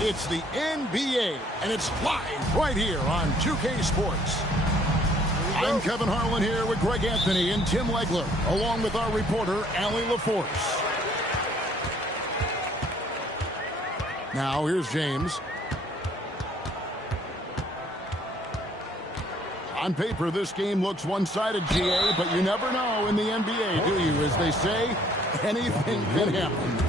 It's the NBA, and it's live right here on 2K Sports. I'm Kevin Harlan here with Greg Anthony and Tim Legler, along with our reporter, Allie LaForce. Now, here's James. On paper, this game looks one-sided, GA, but you never know in the NBA, do you? As they say, anything can happen.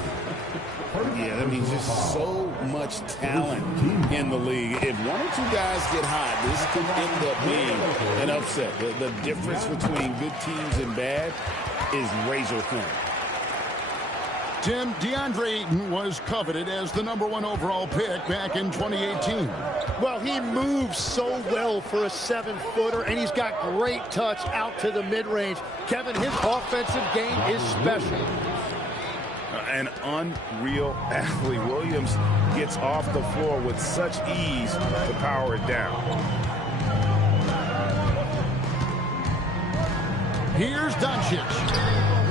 Yeah, that means just so much talent in the league. If one or two guys get hot, this could end up being an upset. The difference between good teams and bad is razor thin. Tim, DeAndre Ayton was coveted as the #1 overall pick back in 2018. Well, he moves so well for a 7-footer, and he's got great touch out to the mid-range. Kevin, his offensive game is special. An unreal athlete. Williams gets off the floor with such ease to power it down. Here's Doncic.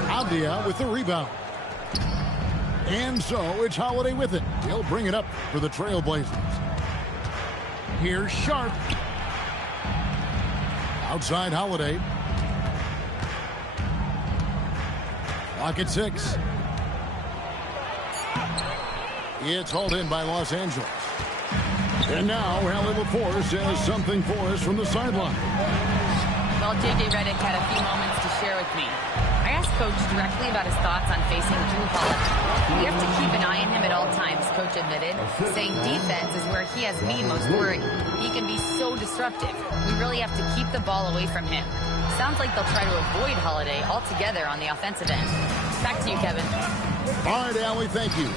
Avdia with the rebound. And so it's Holiday with it. He'll bring it up for the Trailblazers. Here's Sharp. Outside Holiday. Clock at 6. It's hauled in by Los Angeles. And now, Allie LaForce has something for us from the sideline. Well, J.J. Redick had a few moments to share with me. I asked Coach directly about his thoughts on facing Drew Holiday. We have to keep an eye on him at all times, Coach admitted, saying defense is where he has me most worried. He can be so disruptive. We really have to keep the ball away from him. Sounds like they'll try to avoid Holiday altogether on the offensive end. Back to you, Kevin. All right, Allie, thank you.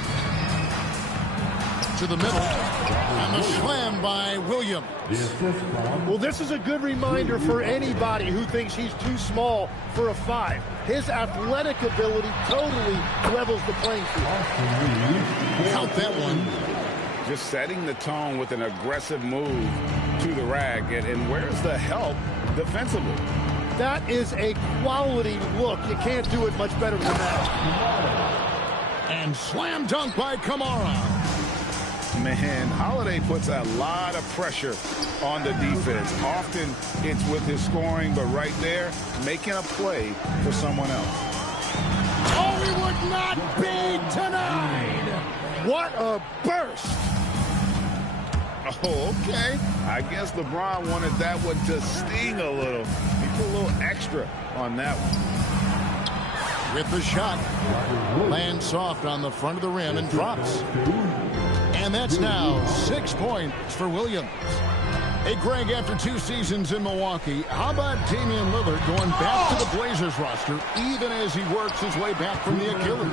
To the middle, and the slam by Williams. Well, this is a good reminder for anybody who thinks he's too small for a 5. His athletic ability totally levels the playing field. Count that one. Just setting the tone with an aggressive move to the rack. And where's the help defensively? That is a quality look. You can't do it much better than that. And slam dunk by Kamara. Man, Holiday puts a lot of pressure on the defense. Often it's with his scoring, but right there, making a play for someone else. Oh, he would not be denied. What a burst. Oh, okay. I guess LeBron wanted that one to sting a little. He put a little extra on that one. With the shot, lands soft on the front of the rim and drops. And that's now 6 points for Williams. Hey, Greg, after 2 seasons in Milwaukee, how about Damian Lillard going back to the Blazers roster, even as he works his way back from the Achilles?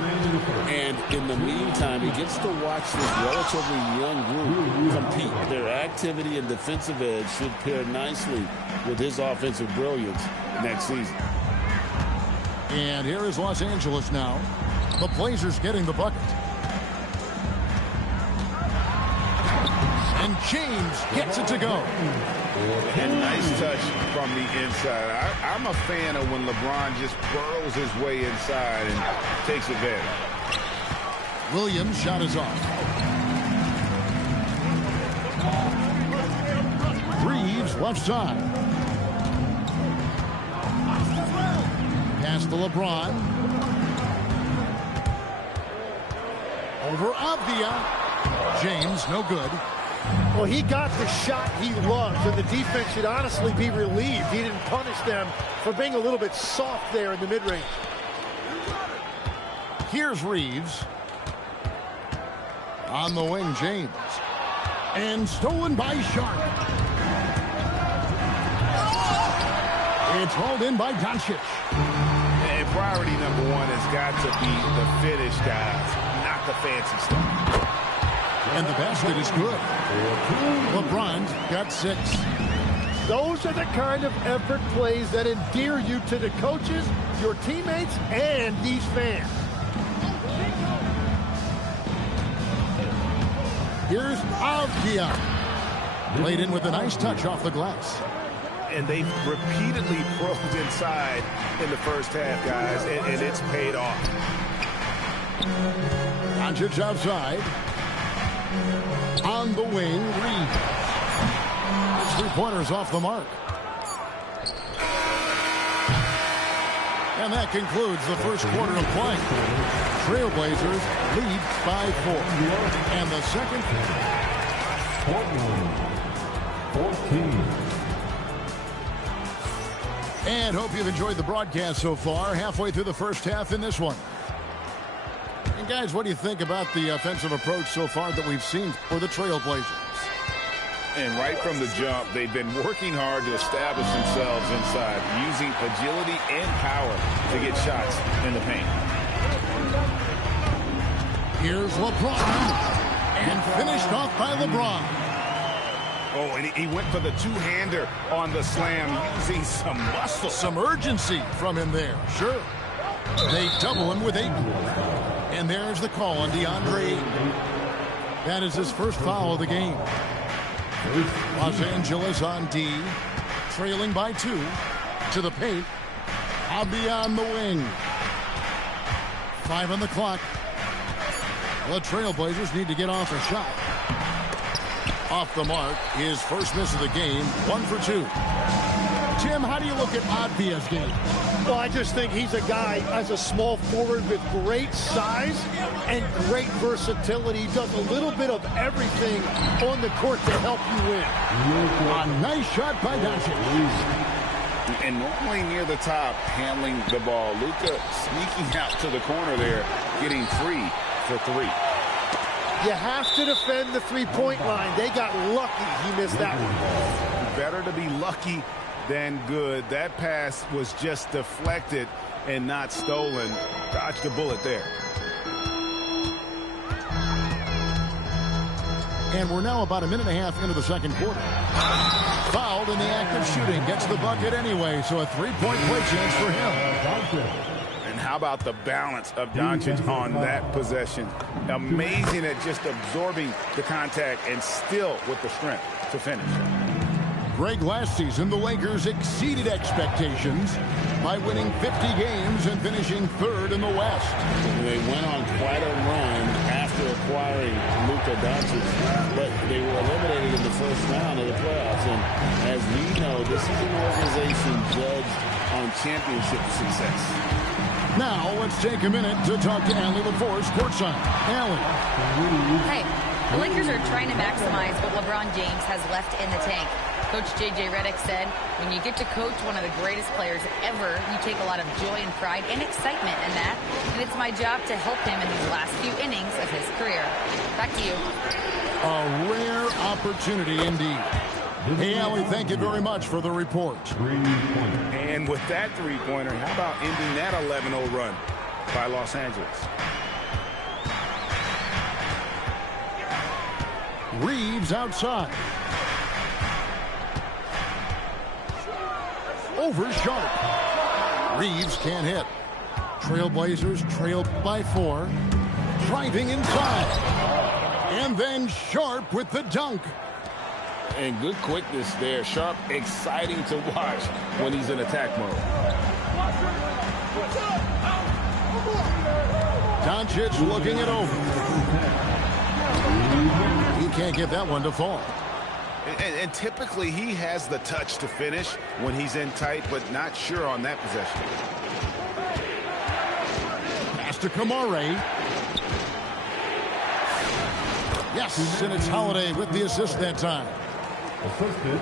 And in the meantime, he gets to watch this relatively young group compete. Their activity and defensive edge should pair nicely with his offensive brilliance next season. And here is Los Angeles now. The Blazers getting the bucket. And James gets it to go. And nice touch from the inside. I'm a fan of when LeBron just burrows his way inside and takes advantage. Williams' shot is off. Reeves left side. Pass to LeBron. Over Avdia. James, no good. Well, he got the shot he loves, and the defense should honestly be relieved. He didn't punish them for being a little bit soft there in the mid-range. Here's Reeves. On the wing, James. And stolen by Sharp. It's hauled in by Doncic. And priority #1 has got to be the finish, guys, not the fancy stuff. And the basket is good. LeBron's got 6. Those are the kind of effort plays that endear you to the coaches, your teammates, and these fans. Here's Avdia. Played in with a nice touch off the glass. And they've repeatedly probed inside in the first half, guys, and it's paid off. Doncic outside. On the wing, Reed. Three-pointers off the mark. And that concludes the first quarter of play. Trailblazers lead by 4. And the second Portland, 14. And hope you've enjoyed the broadcast so far. Halfway through the first half in this one. And guys, what do you think about the offensive approach so far that we've seen for the Trailblazers? And right from the jump, they've been working hard to establish themselves inside, using agility and power to get shots in the paint. Here's LeBron. And finished off by LeBron. Oh, and he went for the two-hander on the slam, using some muscle. Some urgency from him there, sure. They double him with 8. And there's the call on DeAndre Ayton. That is his first foul of the game. Los Angeles on D, trailing by 2. To the paint. Hobby on the wing. 5 on the clock. The Trailblazers need to get off a shot. Off the mark, his first miss of the game, 1 for 2. Tim, how do you look at Obvious game? Well, I just think he's a guy as a small forward with great size and great versatility. He does a little bit of everything on the court to help you win. A nice shot by Doncic. And normally near the top, handling the ball. Luka sneaking out to the corner there, getting free for 3. You have to defend the three-point line. They got lucky he missed that one. Better to be lucky than good. That pass was just deflected and not stolen. Dodged a bullet there. And we're now about a minute and a half into the second quarter. Fouled in the act of shooting. Gets the bucket anyway, so a 3-point play chance for him. And how about the balance of Doncic on that possession? Amazing at just absorbing the contact and still with the strength to finish. Greg, last season, the Lakers exceeded expectations by winning 50 games and finishing 3rd in the West. They went on quite a run after acquiring Luka Doncic, but they were eliminated in the first round of the playoffs. And as we know, this is an organization judged on championship success. Now, let's take a minute to talk to Allie LaForce courtside. Allie. Hey, the Lakers are trying to maximize what LeBron James has left in the tank. Coach J.J. Redick said, when you get to coach one of the greatest players ever, you take a lot of joy and pride and excitement in that. And it's my job to help him in these last few innings of his career. Back to you. A rare opportunity indeed. Hey, Allie, thank you very much for the report. And with that three-pointer, how about ending that 11-0 run by Los Angeles? Reeves outside. Over Sharp. Reeves can't hit. Trailblazers trail by 4. Driving inside. And then Sharp with the dunk. And good quickness there. Sharp, exciting to watch when he's in attack mode. Doncic looking it over. He can't get that one to fall. And typically he has the touch to finish when he's in tight, but not sure on that possession. Pass to Kamare. Yes, and it's Holiday with the assist that time.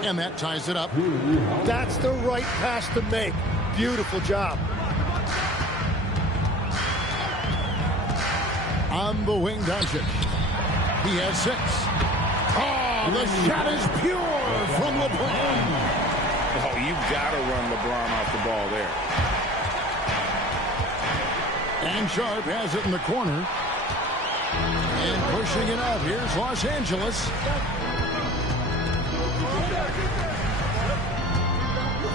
And that ties it up. That's the right pass to make. Beautiful job. On the wing, Doncic. He has 6. Oh, the shot is pure from LeBron. Oh, you've got to run LeBron off the ball there. And Sharp has it in the corner. And pushing it up. Here's Los Angeles.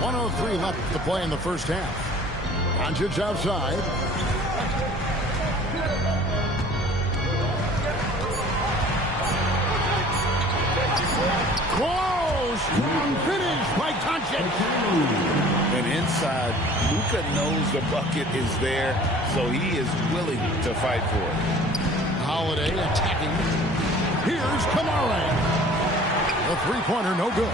1:03 left to play in the first half. Doncic outside. Close. Strong finish by Doncic. And inside, Luka knows the bucket is there, so he is willing to fight for it. Holiday attacking. Here's The three-pointer, no good.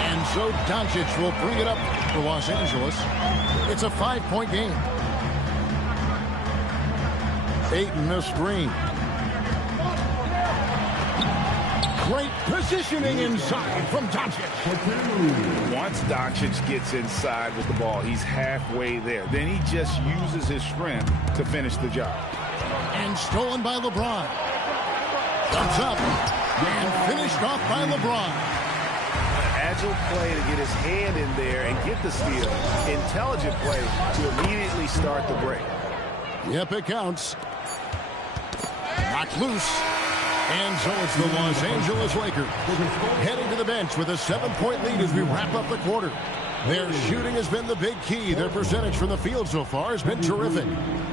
And so Doncic will bring it up for Los Angeles. It's a 5-point game. Ayton, the screen. Great positioning inside from Doncic. Once Doncic gets inside with the ball, he's halfway there. Then he just uses his strength to finish the job. And stolen by LeBron. Jumps up and finished off by LeBron. An agile play to get his hand in there and get the steal. Intelligent play to immediately start the break. Yep, it counts. Knocked loose. And so it's the Los Angeles Lakers heading to the bench with a 7-point lead as we wrap up the quarter. Their shooting has been the big key. Their percentage from the field so far has been terrific.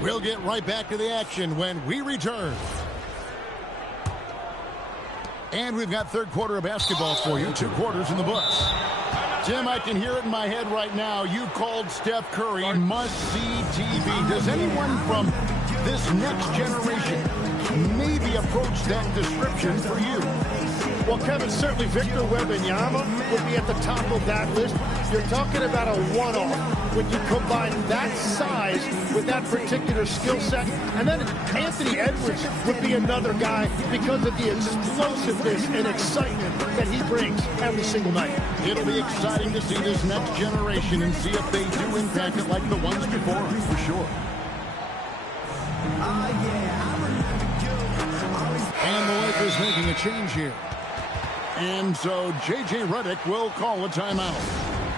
We'll get right back to the action when we return. And we've got third quarter of basketball for you. 2 quarters in the books. Tim, I can hear it in my head right now. You called Steph Curry must-see TV. Does anyone from this next generation maybe approach that description for you? Well, Kevin, certainly Victor Wembanyama would be at the top of that list. You're talking about a one-off when you combine that size with that particular skill set. And then Anthony Edwards would be another guy because of the explosiveness and excitement that he brings every single night. It'll be exciting to see this next generation and see if they do impact it like the ones before, for sure. And the Lakers making a change here. And so J.J. Redick will call a timeout.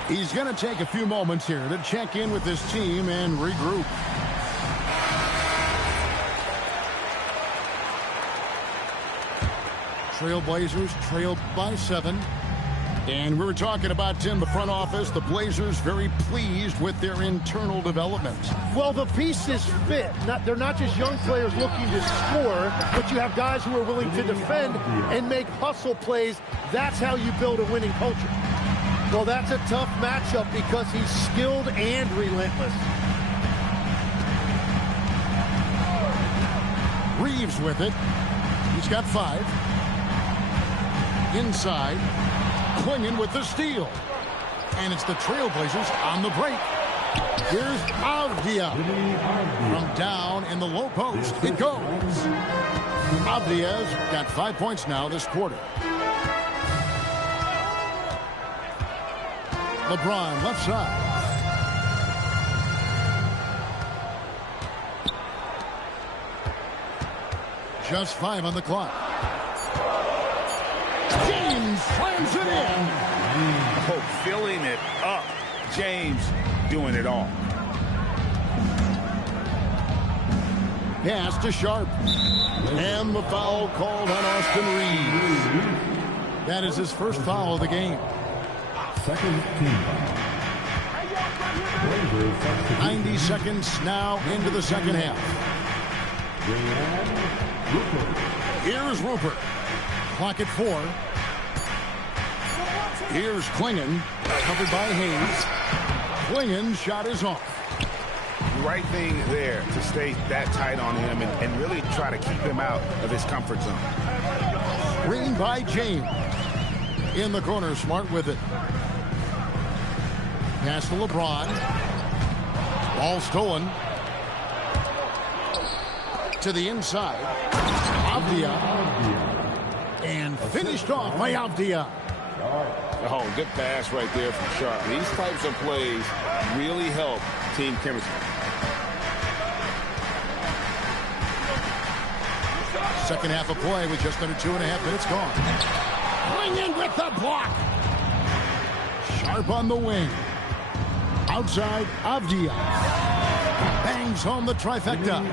He's going to take a few moments here to check in with his team and regroup. Trailblazers trailed by 7. And we were talking about, Tim, the front office, the Blazers very pleased with their internal development. Well, the pieces fit. They're not just young players looking to score, but you have guys who are willing to defend and make hustle plays. That's how you build a winning culture. Well, that's a tough matchup because he's skilled and relentless. Reeves with it. He's got 5. Inside. Clinging with the steal. And it's the Trailblazers on the break. Here's Avdia. From down in the low post. It goes. Avdia's got 5 points now this quarter. LeBron left side. Just 5 on the clock. James slams it in. Oh, filling it up. James doing it all. Pass to Sharp. And the foul called on Austin Reeves. That is his first foul of the game. Second team foul. 90 seconds now into the second half. Here's Rupert. Clock at 4. Here's Klingon. Covered by Hayes. Klingon's shot is off. Right thing there to stay that tight on him and really try to keep him out of his comfort zone. Screen by James. In the corner, Smart with it. Pass to LeBron. Ball stolen. To the inside. Avdia. And finished off by Avdia. Oh, good pass right there from Sharp. These types of plays really help team chemistry. Second half of play with just under 2.5 minutes gone. Bring in with the block. Sharp on the wing. Outside, Avdia. Bangs home the trifecta.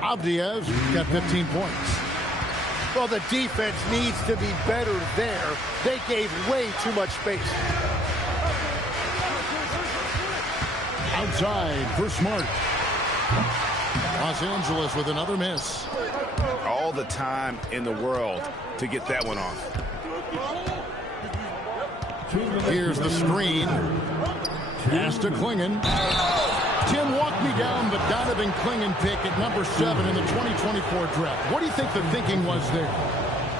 Avdia's got 15 points. Well, the defense needs to be better there. They gave way too much space. Outside for Smart. Los Angeles with another miss. All the time in the world to get that one off. Here's the screen. Pass to Klingon. Tim, walk me down the Donovan Klingon pick at number 7 in the 2024 draft. What do you think the thinking was there?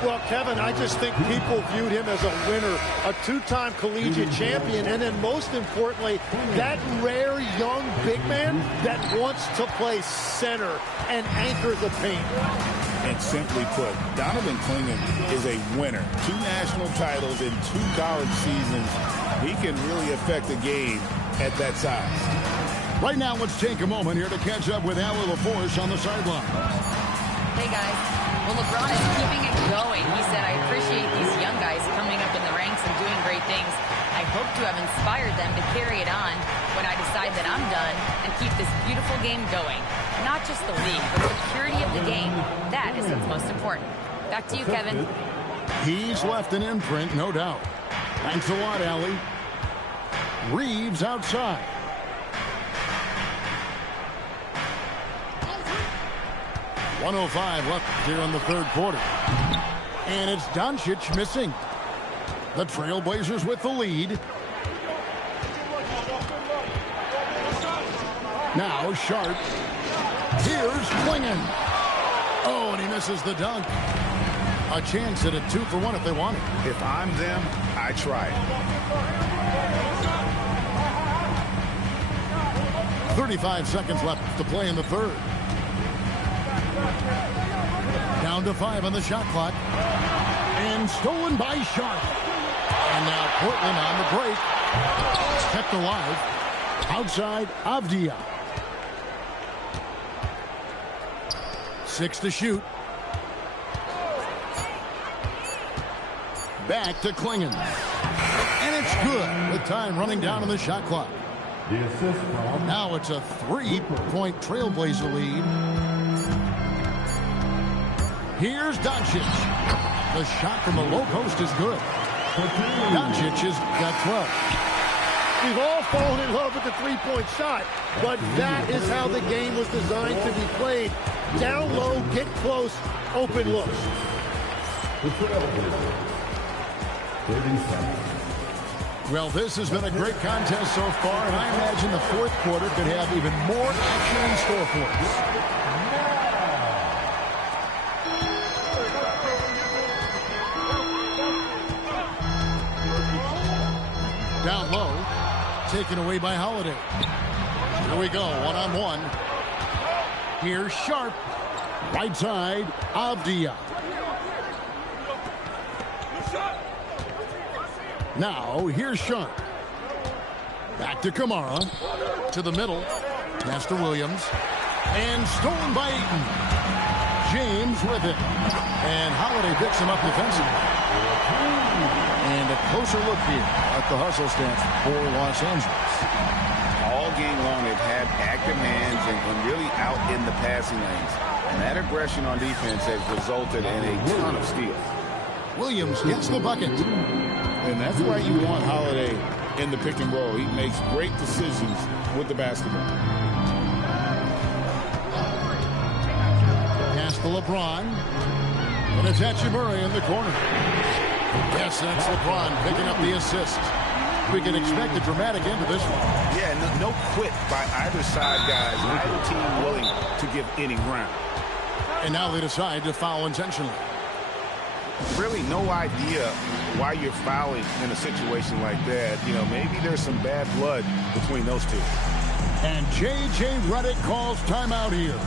Well, Kevin, I just think people viewed him as a winner, a two-time collegiate champion, and then most importantly, that rare young big man that wants to play center and anchor the paint. And simply put, Donovan Clingan is a winner. 2 national titles in 2 college seasons. He can really affect the game at that size. Right now, let's take a moment here to catch up with Allie LaForce on the sideline. Hey, guys. Well, LeBron is keeping it going. He said, I appreciate these young guys coming up in the ranks and doing great things. I hope to have inspired them to carry it on when I decide that I'm done and keep this beautiful game going. Not just the league, but the purity of the game. That is what's most important. Back to you, Kevin. He's left an imprint, no doubt. Thanks a lot, Allie. Reeves outside. .105 left here in the third quarter. And it's Doncic missing. The Trailblazers with the lead. Now Sharp. Here's Clingan. Oh, and he misses the dunk. A chance at a 2-for-1 if they want it. If I'm them, I try it. 35 seconds left to play in the third. Down to 5 on the shot clock. And stolen by Sharp. And now Portland on the break. Kept alive. Outside Avdia. 6 to shoot. Back to Clingan. And it's good with time running down on the shot clock. Now it's a 3-point Trailblazer lead. Here's Doncic. The shot from the low post is good. Doncic has got 12. We've all fallen in love with the three-point shot, but that is how the game was designed to be played. Down low, get close, open looks. Well, this has been a great contest so far, and I imagine the fourth quarter could have even more action in store for us. Down low, taken away by Holiday. Here we go, one-on-one. Here's Sharp. Right side, Avdia. Now, here's Sharp. Back to Kamara. To the middle. Pass to Williams. And stolen by Eaton. James with it. And Holiday picks him up defensively. And a closer look here at the hustle stance for Los Angeles. All game long, they've had active hands and really out in the passing lanes. And that aggression on defense has resulted in a ton of steals. Williams gets the bucket. And that's why you want Holiday in the pick and roll. He makes great decisions with the basketball. Pass to LeBron. And it's Hachimura in the corner. Yes, that's LeBron picking up the assist. We can expect a dramatic end to this one. Yeah, no quit by either side, guys. Neither team willing to give any ground. And now they decide to foul intentionally. Really no idea why you're fouling in a situation like that. You know, maybe there's some bad blood between those two. And J.J. Redick calls timeout here.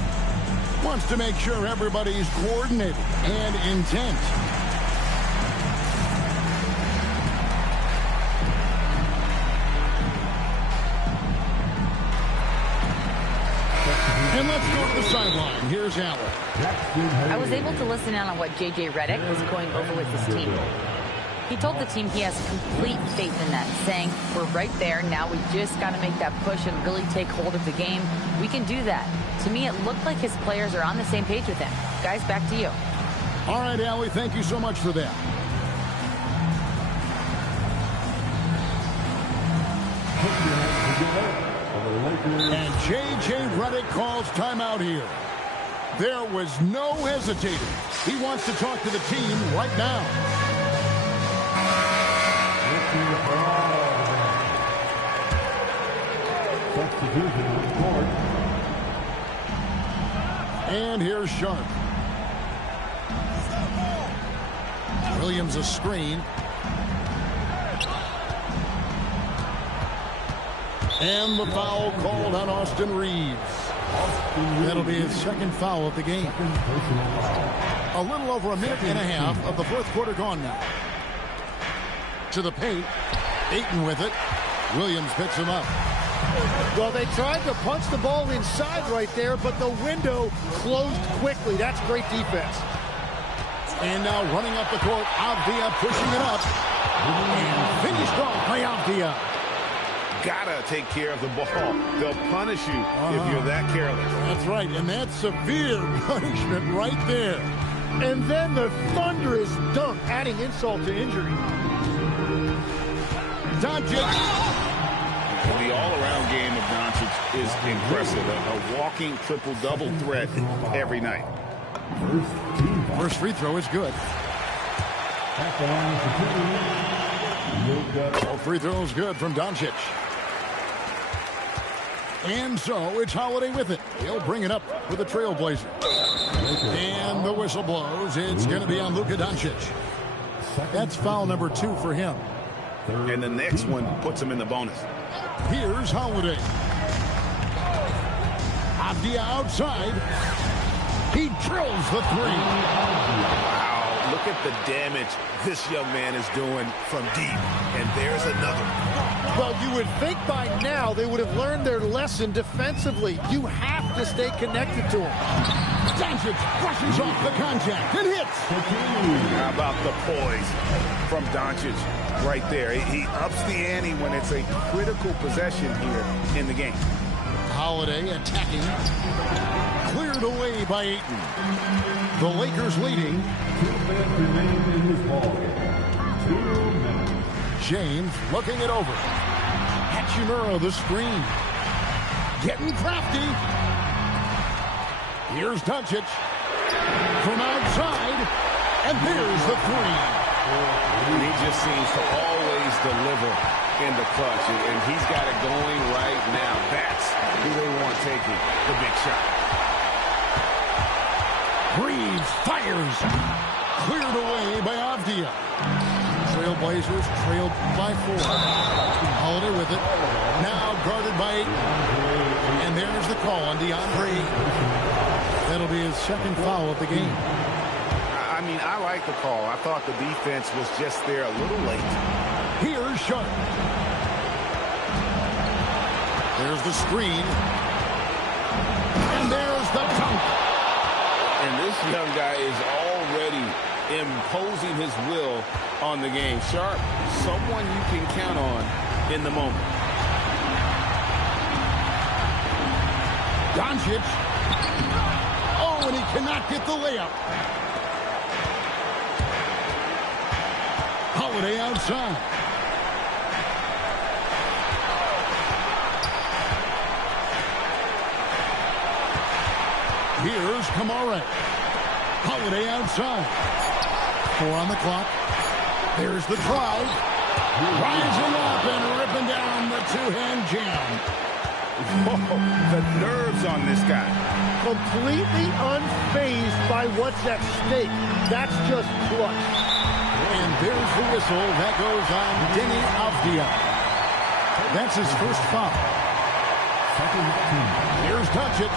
Wants to make sure everybody's coordinated and intent. And let's go to the sideline. Here's Allen. I was able to listen in on what J.J. Redick was going over with his team. He told the team he has complete faith in them, saying, we're right there. Now we just got to make that push and really take hold of the game. We can do that. To me, it looked like his players are on the same page with him. Guys, back to you. All right, Allie, thank you so much for that. And J.J. Redick calls timeout here. There was no hesitating. He wants to talk to the team right now. And here's Sharp. Williams a screen. And the foul called on Austin Reeves. That'll be his second foul of the game. A little over a minute and a half of the fourth quarter gone now. To the paint. Ayton with it. Williams picks him up. Well, they tried to punch the ball inside right there, but the window closed quickly. That's great defense. And now running up the court, Avdia pushing it up. And finished off by Avdia. Gotta take care of the ball. They'll punish you if you're that careless. That's right, and that's severe punishment right there. And then the thunderous dunk, adding insult to injury. Doncic. The all-around game of Doncic is impressive. A walking triple-double threat every night. First free throw is good. All free throws good from Doncic. And so it's Holiday with it. He'll bring it up with the Trailblazer. And the whistle blows. It's going to be on Luka Doncic. That's foul number 2 for him. And the next one puts him in the bonus. Here's Holiday. Avdia outside. He drills the 3. Wow, look at the damage this young man is doing from deep. And there's another. Well, you would think by now they would have learned their lesson defensively. You have to stay connected to him. Doncic brushes off the contact and hits. How about the poise from Doncic right there? He ups the ante when it's a critical possession here in the game. Holiday attacking. Cleared away by Ayton. The Lakers leading. 2 minutes remaining in this ball game. 2 minutes. James looking it over. Hachimura the screen. Getting crafty. Here's Doncic. From outside. And there's the 3. He just seems to always deliver in the clutch. And he's got it going right now. That's who they want taking the big shot. Reeves fires. Cleared away by Avdia. Trailblazers trailed by 4. Holiday with it. Now guarded by 8. And there's the call on DeAndre. That'll be his second foul of the game. I mean, I like the call. I thought the defense was just there a little late. Here's Sharp. There's the screen. And there's the dunk. And this young guy is already imposing his will on the game. Sharp, someone you can count on in the moment. Doncic. Oh, and he cannot get the layup. Holiday outside. Here's Kamara. Holiday outside. 4 on the clock. There's the drive. Rising up and ripping down the 2-hand jam. Whoa, the nerves on this guy. Completely unfazed by what's at stake. That's just clutch. And there's the whistle. That goes on Denny Avdia. That's his first foul. Here's Doncic.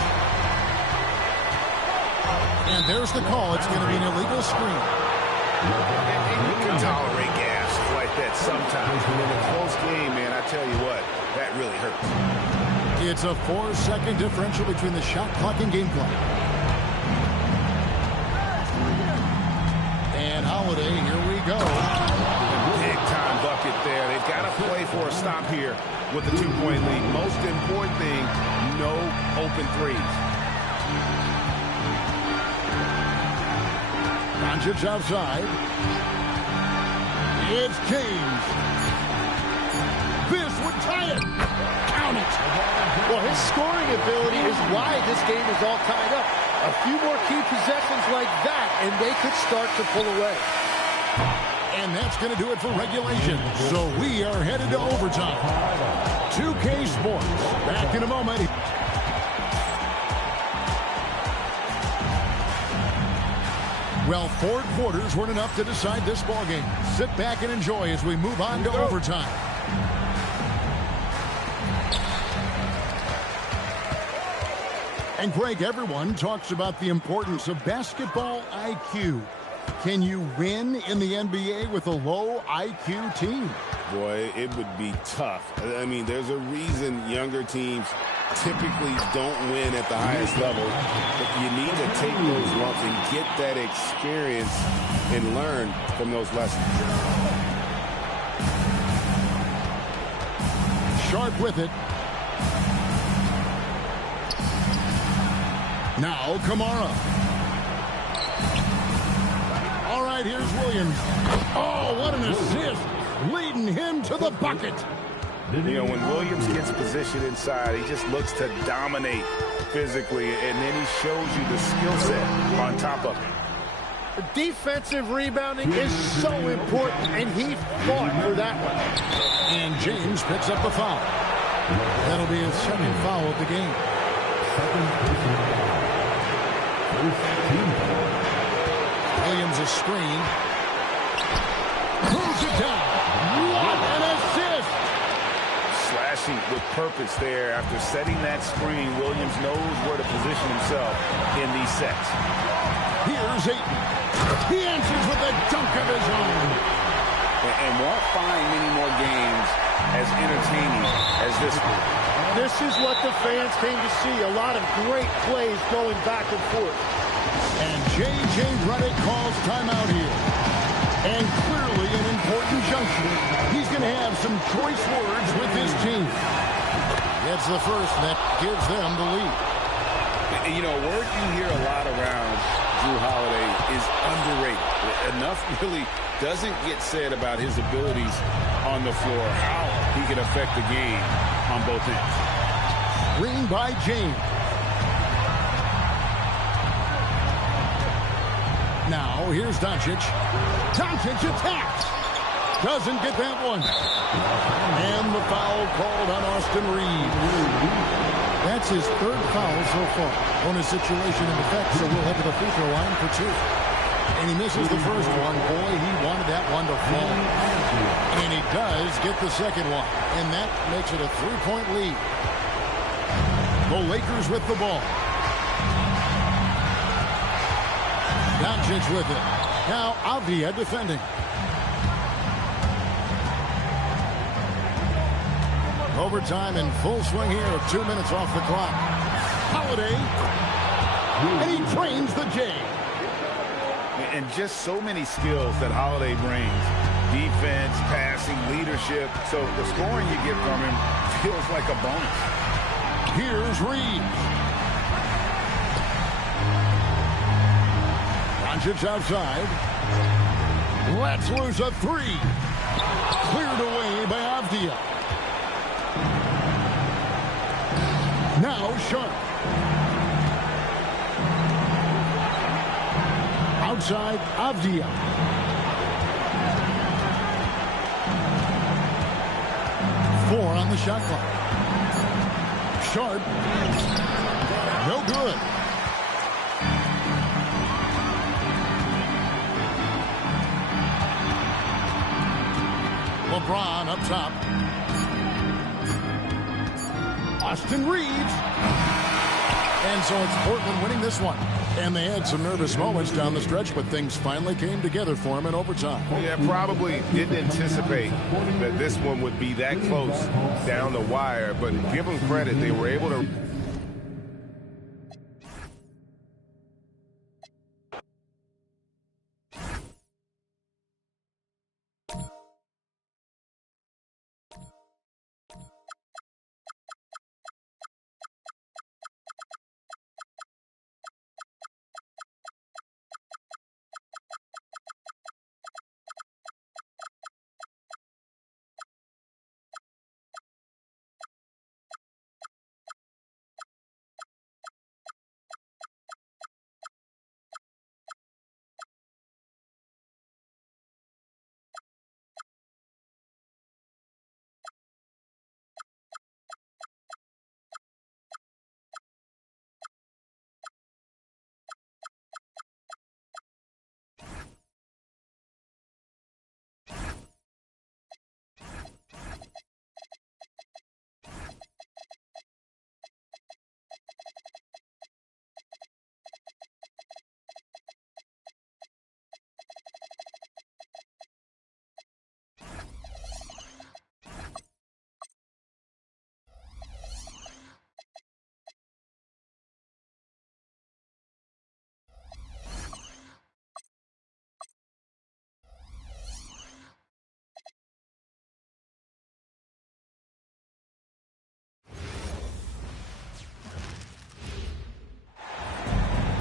And there's the call. It's going to be an illegal screen. And you can tolerate gas like that sometimes. But in a close game, man, I tell you what, that really hurts. It's a 4-second differential between the shot clock and game clock. And Holiday, here we go. Big time bucket there. They've got to play for a stop here with the 2-point lead. Most important thing, no open threes. Doncic outside. It's James. This would tie it. Count it. Well, his scoring ability is why this game is all tied up. A few more key possessions like that, and they could start to pull away. And that's going to do it for regulation. So we are headed to overtime. 2K Sports. Back in a moment. Well, 4 quarters weren't enough to decide this ballgame. Sit back and enjoy as we move on to overtime. And Greg, everyone talks about the importance of basketball IQ. Can you win in the NBA with a low IQ team? Boy, it would be tough. I mean, there's a reason younger teams typically don't win at the highest level. But you need to take those lumps and get that experience and learn from those lessons. Sharp with it. Now Kamara. All right, here's Williams. Oh, what an assist. Leading him to the bucket. You know, when Williams gets positioned inside, he just looks to dominate physically, and then he shows you the skill set on top of it. Defensive rebounding is so important, and he fought for that one. And James picks up the foul. That'll be his second foul of the game. Williams a screen. Moves it down. What an assist! Slashing with purpose there. After setting that screen, Williams knows where to position himself in these sets. Here's Ayton. He answers with a dunk of his own. And won't find many more games as entertaining as this one. This is what the fans came to see. A lot of great plays going back and forth. And J.J. Redick calls timeout here. And clearly an important juncture. He's going to have some choice words with his team. Gets the first, and that gives them the lead. You know, a word you hear a lot around Jrue Holiday is underrated. Enough really doesn't get said about his abilities on the floor, how he can affect the game on both ends. Screen by James. Now, here's Doncic. Doncic attacks. Doesn't get that one. And the foul called on Austin Reeves. That's his 3rd foul so far. Bonus situation in effect, so we'll head to the free throw line for 2. And he misses the first one. Boy, he wanted that one to fall. And he does get the second one. And that makes it a 3-point lead. The Lakers with the ball. Doncic with it. Now Avdia defending. Overtime in full swing here. 2 minutes off the clock. Holiday. And he trains the J. And just so many skills that Holiday brings. Defense, passing, leadership. So the scoring you get from him feels like a bonus. Here's Reeves. Doncic outside. Let's lose a 3. Cleared away by Avdia. Now Sharp. Outside Avdia. Four on the shot clock. Sharp. No good. LeBron up top. Austin Reeves. And so it's Portland winning this one. And they had some nervous moments down the stretch, but things finally came together for them in overtime. Yeah, probably didn't anticipate that this one would be that close down the wire, but give them credit. They were able to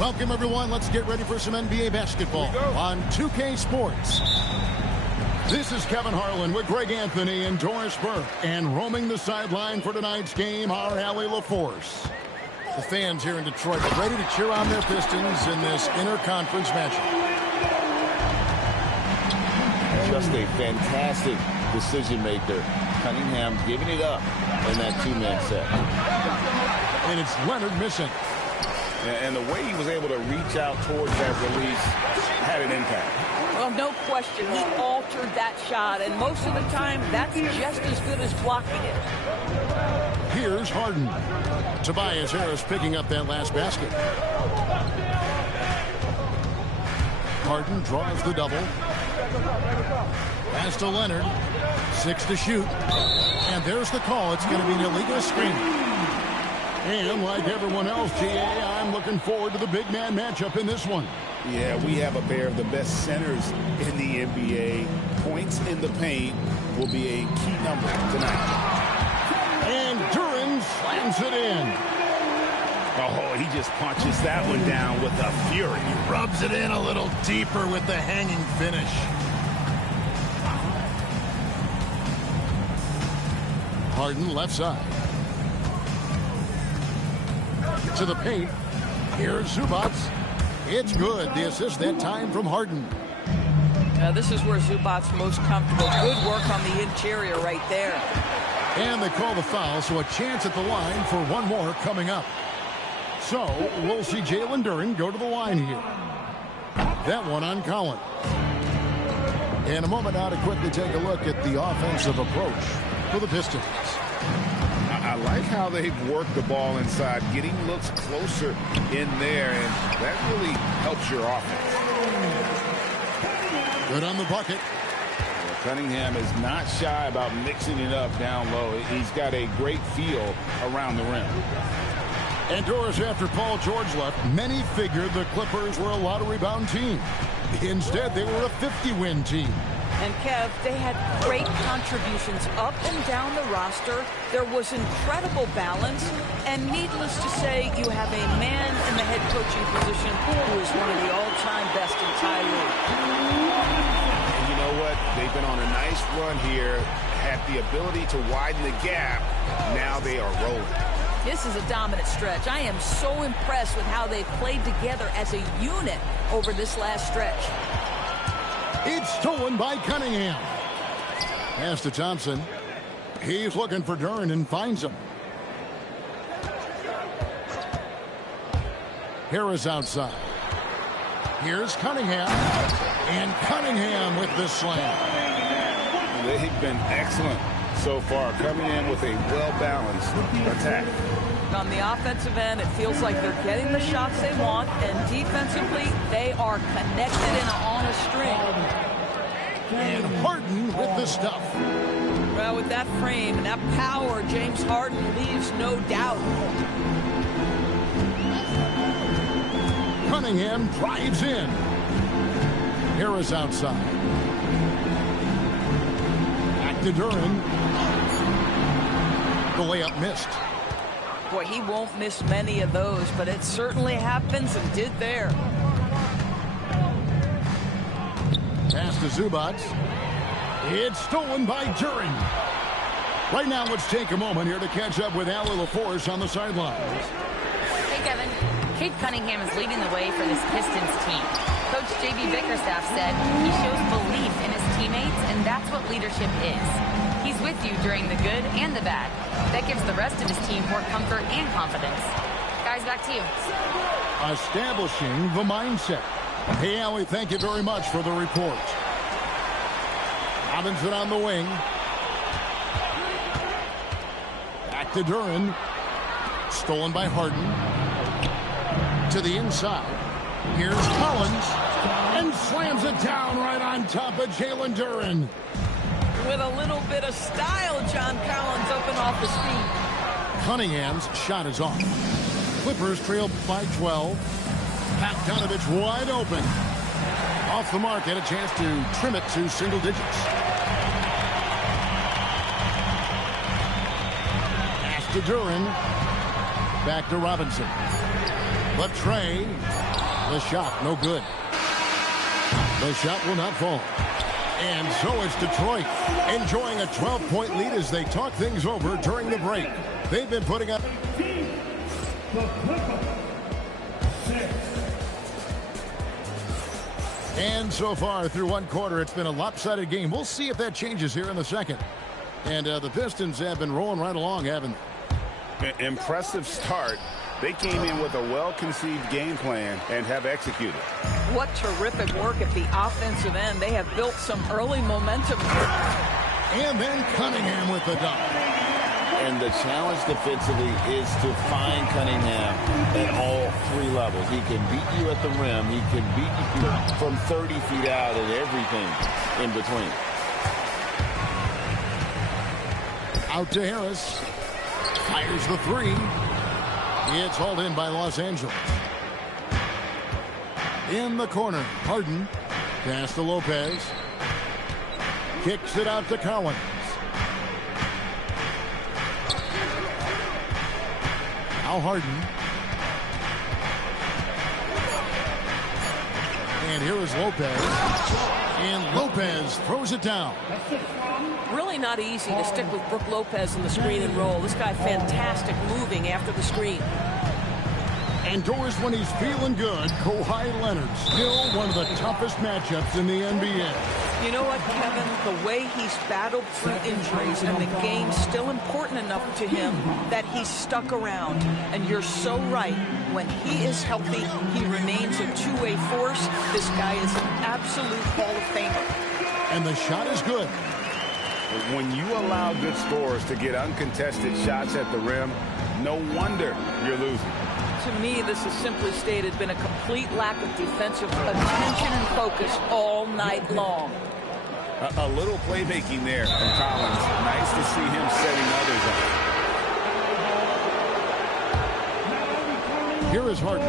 Welcome, everyone. Let's get ready for some NBA basketball on 2K Sports. This is Kevin Harlan with Greg Anthony and Doris Burke. And roaming the sideline for tonight's game, our Allie LaForce. The fans here in Detroit are ready to cheer on their Pistons in this interconference matchup. Just a fantastic decision maker. Cunningham giving it up in that two-man set. And it's Leonard missing. And the way he was able to reach out towards that release had an impact. Well, no question. He altered that shot, and most of the time, that's just as good as blocking it. Here's Harden. Tobias Harris picking up that last basket. Harden draws the double. Pass to Leonard. 6 to shoot. And there's the call. It's going to be an illegal screen. And like everyone else, GA, I'm looking forward to the big man matchup in this one. Yeah, we have a pair of the best centers in the NBA. Points in the paint will be a key number tonight. And Duran slams it in. Oh, he just punches that one down with a fury. He rubs it in a little deeper with the hanging finish. Harden left side. To the paint. Here's Zubac. It's good. The assist that time from Harden. This is where Zubac's most comfortable. Good work on the interior right there. And they call the foul, so a chance at the line for one more coming up. So we'll see Jalen Duren go to the line here. That one on Collins. In a moment now to quickly take a look at the offensive approach for the Pistons. I like how they've worked the ball inside, getting looks closer in there, and that really helps your offense. Good on the bucket. Cunningham is not shy about mixing it up down low. He's got a great feel around the rim. And Doris, after Paul George left, many figured the Clippers were a lottery-bound team. Instead, they were a 50-win team. And Kev, they had great contributions up and down the roster. There was incredible balance. And needless to say, you have a man in the head coaching position who is one of the all-time best in Ty Lue. And you know what? They've been on a nice run here, had the ability to widen the gap. Now they are rolling. This is a dominant stretch. I am so impressed with how they've played together as a unit over this last stretch. It's stolen by Cunningham. Pass to Thompson. He's looking for Duren and finds him. Harris outside. Here's Cunningham. And Cunningham with the slam. They've been excellent so far, coming in with a well-balanced attack. On the offensive end, it feels like they're getting the shots they want, and defensively, they are connected and on a string. And Harden with the stuff. Well, with that frame and that power, James Harden leaves no doubt. Cunningham drives in. Harris outside. Back to Duren. The layup missed. Boy, he won't miss many of those, but it certainly happens and did there. Pass to Zubac. It's stolen by Duren. Right now, let's take a moment here to catch up with Allie LaForce on the sidelines. Hey, Kevin. Cade Cunningham is leading the way for this Pistons team. Coach J.B. Bickerstaff said he shows belief in his teammates, and that's what leadership is. He's with you during the good and the bad. That gives the rest of his team more comfort and confidence. Guys, back to you. Establishing the mindset. Hey, Allie, thank you very much for the report. Robinson on the wing. Back to Duren. Stolen by Harden. To the inside. Here's Collins. And slams it down right on top of Jalen Duren. With a little bit of style, John Collins up and off his feet. Cunningham's shot is off. Clippers trail by 12. Pat Donovich wide open. Off the mark, and a chance to trim it to single digits. Pass to Duren. Back to Robinson. But Trey The shot, no good. The shot will not fall. And so it's Detroit enjoying a 12-point lead as they talk things over during the break. They've been putting up. And so far through one quarter, it's been a lopsided game. We'll see if that changes here in the second. And the Pistons have been rolling right along, haven't they? Impressive start. They came in with a well-conceived game plan and have executed. What terrific work at the offensive end. They have built some early momentum. And then Cunningham with the dunk. And the challenge defensively is to find Cunningham at all three levels. He can beat you at the rim. He can beat you from 30 feet out and everything in between. Out to Harris. Fires the three. It's hauled in by Los Angeles. In the corner, Harden. Pass to Lopez. Kicks it out to Collins. Now Harden. And here is Lopez. And Lopez throws it down. Really not easy to stick with Brook Lopez in the screen and roll. This guy fantastic moving after the screen. Indoors when he's feeling good, Kawhi Leonard, still one of the toughest matchups in the NBA. You know what, Kevin? The way he's battled through injuries and the game's still important enough to him that he's stuck around. And you're so right. When he is healthy, he remains a two-way force. This guy is an absolute Hall of Famer. And the shot is good. When you allow good scorers to get uncontested shots at the rim, no wonder you're losing. To me, this has simply stated been a complete lack of defensive attention and focus all night long. A little playmaking there from Collins. Nice to see him setting others up. Here is Harden.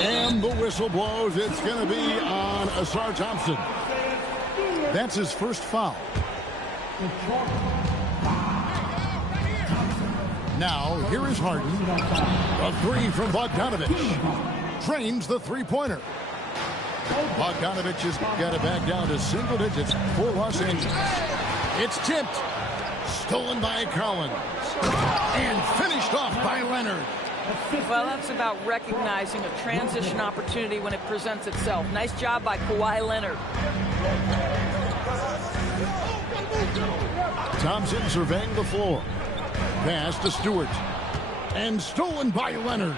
And the whistle blows. It's going to be on Asar Thompson. That's his first foul. Now, here is Harden. A three from Bogdanovich. Trains the three-pointer. Bogdanovich has got it back down to single digits for Los Angeles. It's tipped. Stolen by Collins. And finished off by Leonard. Well, that's about recognizing a transition opportunity when it presents itself. Nice job by Kawhi Leonard. Thompson surveying the floor. Pass to Stewart. And stolen by Leonard.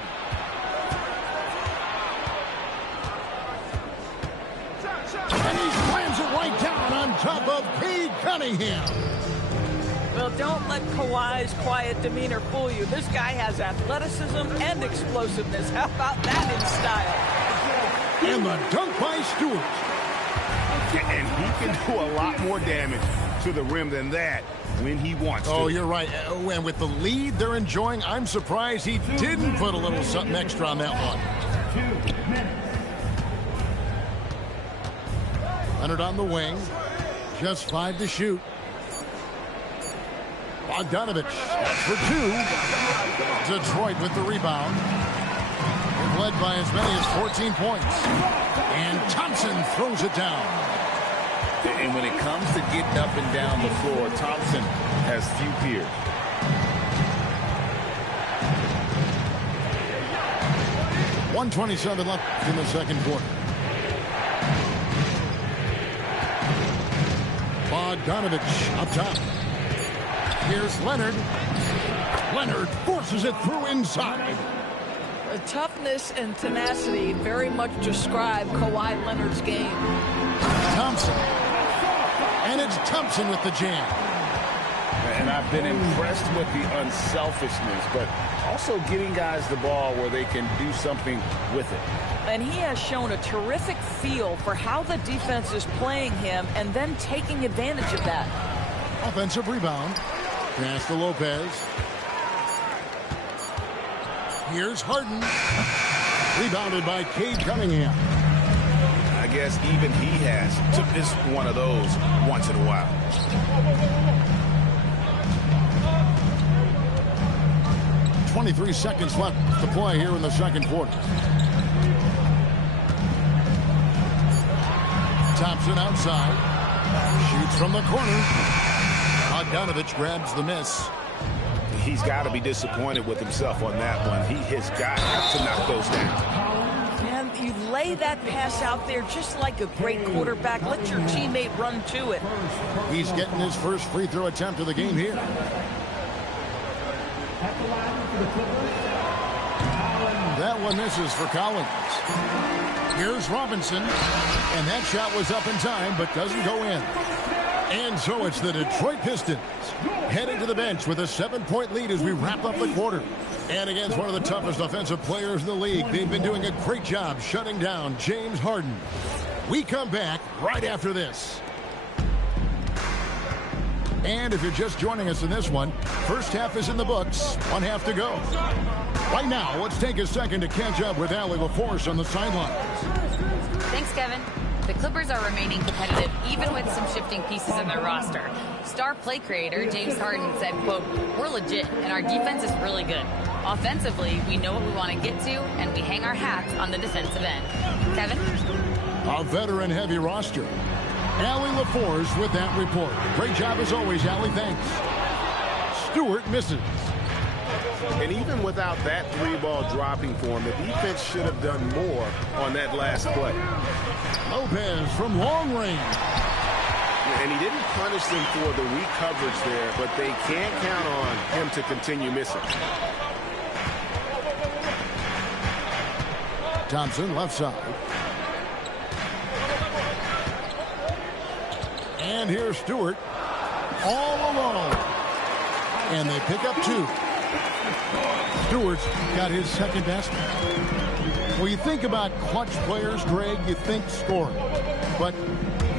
And he slams it right down on top of Cade Cunningham. Well, don't let Kawhi's quiet demeanor fool you. This guy has athleticism and explosiveness. How about that in style? And the dunk by Stewart. And he can do a lot more damage to the rim than that when he wants to. Oh, you're right. And with the lead they're enjoying, I'm surprised he didn't put a little something extra on that one. Leonard on the wing. Just 5 to shoot. Bogdanovich for 2. Detroit with the rebound. They've led by as many as 14 points. And Thompson throws it down. And when it comes to getting up and down the floor, Thompson has few peers. .127 left in the second quarter. Bogdanovich up top. Here's Leonard. Leonard forces it through inside. The toughness and tenacity very much describe Kawhi Leonard's game. Thompson. And it's Thompson with the jam. And I've been impressed with the unselfishness, but also getting guys the ball where they can do something with it. And he has shown a terrific feel for how the defense is playing him and then taking advantage of that. Offensive rebound. Pass to Lopez. Here's Harden. Rebounded by Cade Cunningham. I guess even he has to miss one of those once in a while. .23 seconds left to play here in the second quarter. Thompson outside. Shoots from the corner. Bogdanovich grabs the miss. He's got to be disappointed with himself on that one. He has got to knock those down. And you lay that pass out there just like a great quarterback. Let your teammate run to it. He's getting his first free throw attempt of the game here. That one misses for Collins. Here's Robinson. And that shot was up in time, but doesn't go in. And so it's the Detroit Pistons heading to the bench with a 7-point lead as we wrap up the quarter. And against one of the toughest offensive players in the league, they've been doing a great job shutting down James Harden. We come back right after this. And if you're just joining us in this one, first half is in the books, 1 half to go. Right now, let's take a second to catch up with Allie LaForce on the sidelines. Thanks, Kevin. The Clippers are remaining competitive even with some shifting pieces in their roster. Star play creator James Harden said, quote, "We're legit and our defense is really good. Offensively, we know what we want to get to and we hang our hats on the defensive end." Kevin? A veteran-heavy roster. Allie LaForce with that report. Great job as always, Allie. Thanks. Stewart misses. And even without that 3-ball dropping for him, the defense should have done more on that last play. Lopez from long range. And he didn't punish them for the weak coverage there, but they can't count on him to continue missing. Thompson left side. And here's Stewart all alone. And they pick up 2. Stewart's got his second basket. Well, you think about clutch players, Greg, you think scoring. But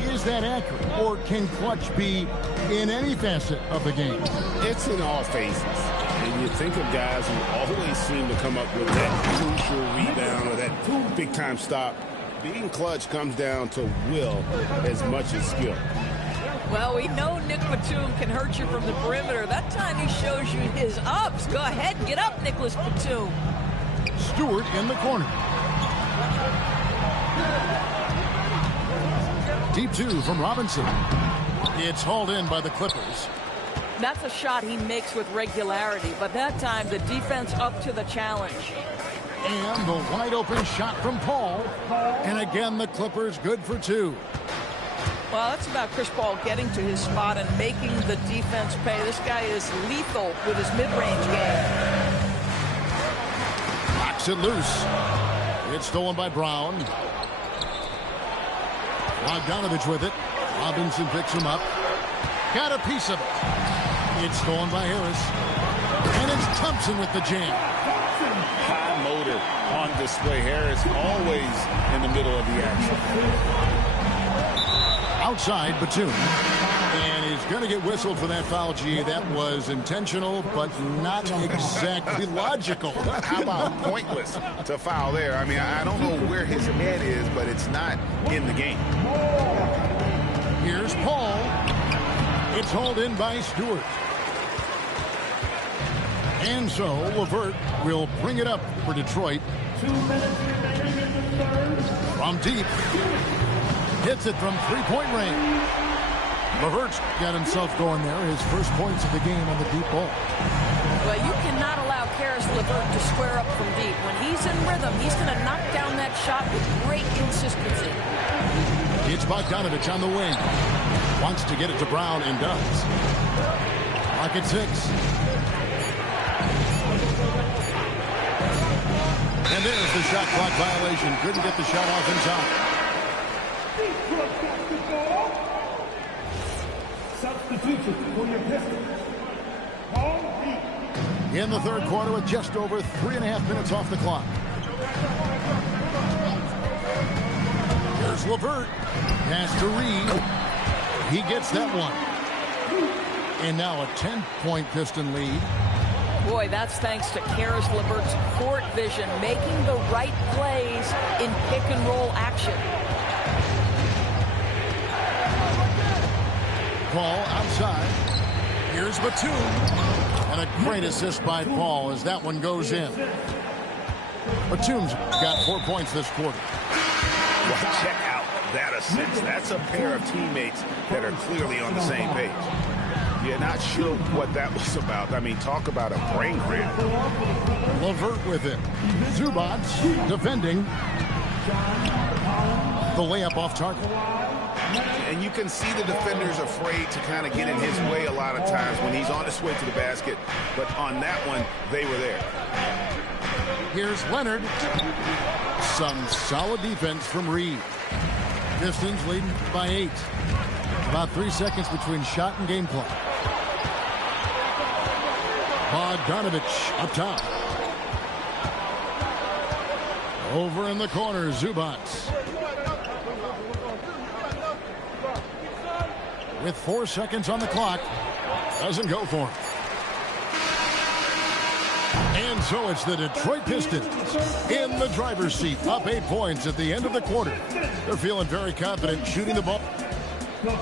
is that accurate? Or can clutch be in any facet of the game? It's in all phases. And you think of guys who always seem to come up with that crucial rebound or that big-time stop. Being clutch comes down to will as much as skill. Well, we know Nick Batum can hurt you from the perimeter. That time he shows you his ups. Go ahead and get up, Nicholas Batum. Stewart in the corner. Deep 2 from Robinson. It's hauled in by the Clippers. That's a shot he makes with regularity, but that time the defense up to the challenge. And the wide open shot from Paul. And again, the Clippers good for 2. Well, that's about Chris Paul getting to his spot and making the defense pay. This guy is lethal with his mid-range game. Knocks it loose. It's stolen by Brown. Bogdanovich with it. Robinson picks him up. Got a piece of it. It's stolen by Harris. And it's Thompson with the jam. High motor on display. Harris always in the middle of the action. Outside Batum. And he's going to get whistled for that foul. Gee, that was intentional, but not exactly logical. How about pointless to foul there? I mean, I don't know where his head is, but it's not in the game. Here's Paul. It's hauled in by Stewart. And so LeVert will bring it up for Detroit. 2 minutes remaining in the third. From deep. Hits it from 3-point range. LeVert's got himself going there. His first points of the game on the deep ball. Well, you cannot allow Karis LeVert to square up from deep. When he's in rhythm, he's going to knock down that shot with great consistency. It's Bogdanovich on the wing. Wants to get it to Brown and does. Clock at 6. And there's the shot clock violation. Couldn't get the shot off in time. Substitution for your Pistons. In the third quarter with just over 3.5 minutes off the clock. Here's LeVert. Pass to Reed. He gets that one. And now a 10-point Piston lead. Boy, that's thanks to Karis LeVert's court vision, making the right plays in pick-and-roll action. Paul outside. Here's Batum. And a great assist by Paul as that one goes in. Batum's got 4 points this quarter. Well, check out that assist. That's a pair of teammates that are clearly on the same page. You're not sure what that was about. I mean, talk about a brain cramp. LeVert with it. Zubac defending. The layup off target. And you can see the defenders afraid to kind of get in his way a lot of times when he's on his way to the basket. But on that one, they were there. Here's Leonard. Some solid defense from Reed. Pistons leading by 8. About 3 seconds between shot and game clock. Bogdanovich up top. Over in the corner, Zubac. With 4 seconds on the clock. Doesn't go for him. And so it's the Detroit Pistons in the driver's seat, up 8 points at the end of the quarter. They're feeling very confident shooting the ball. 29.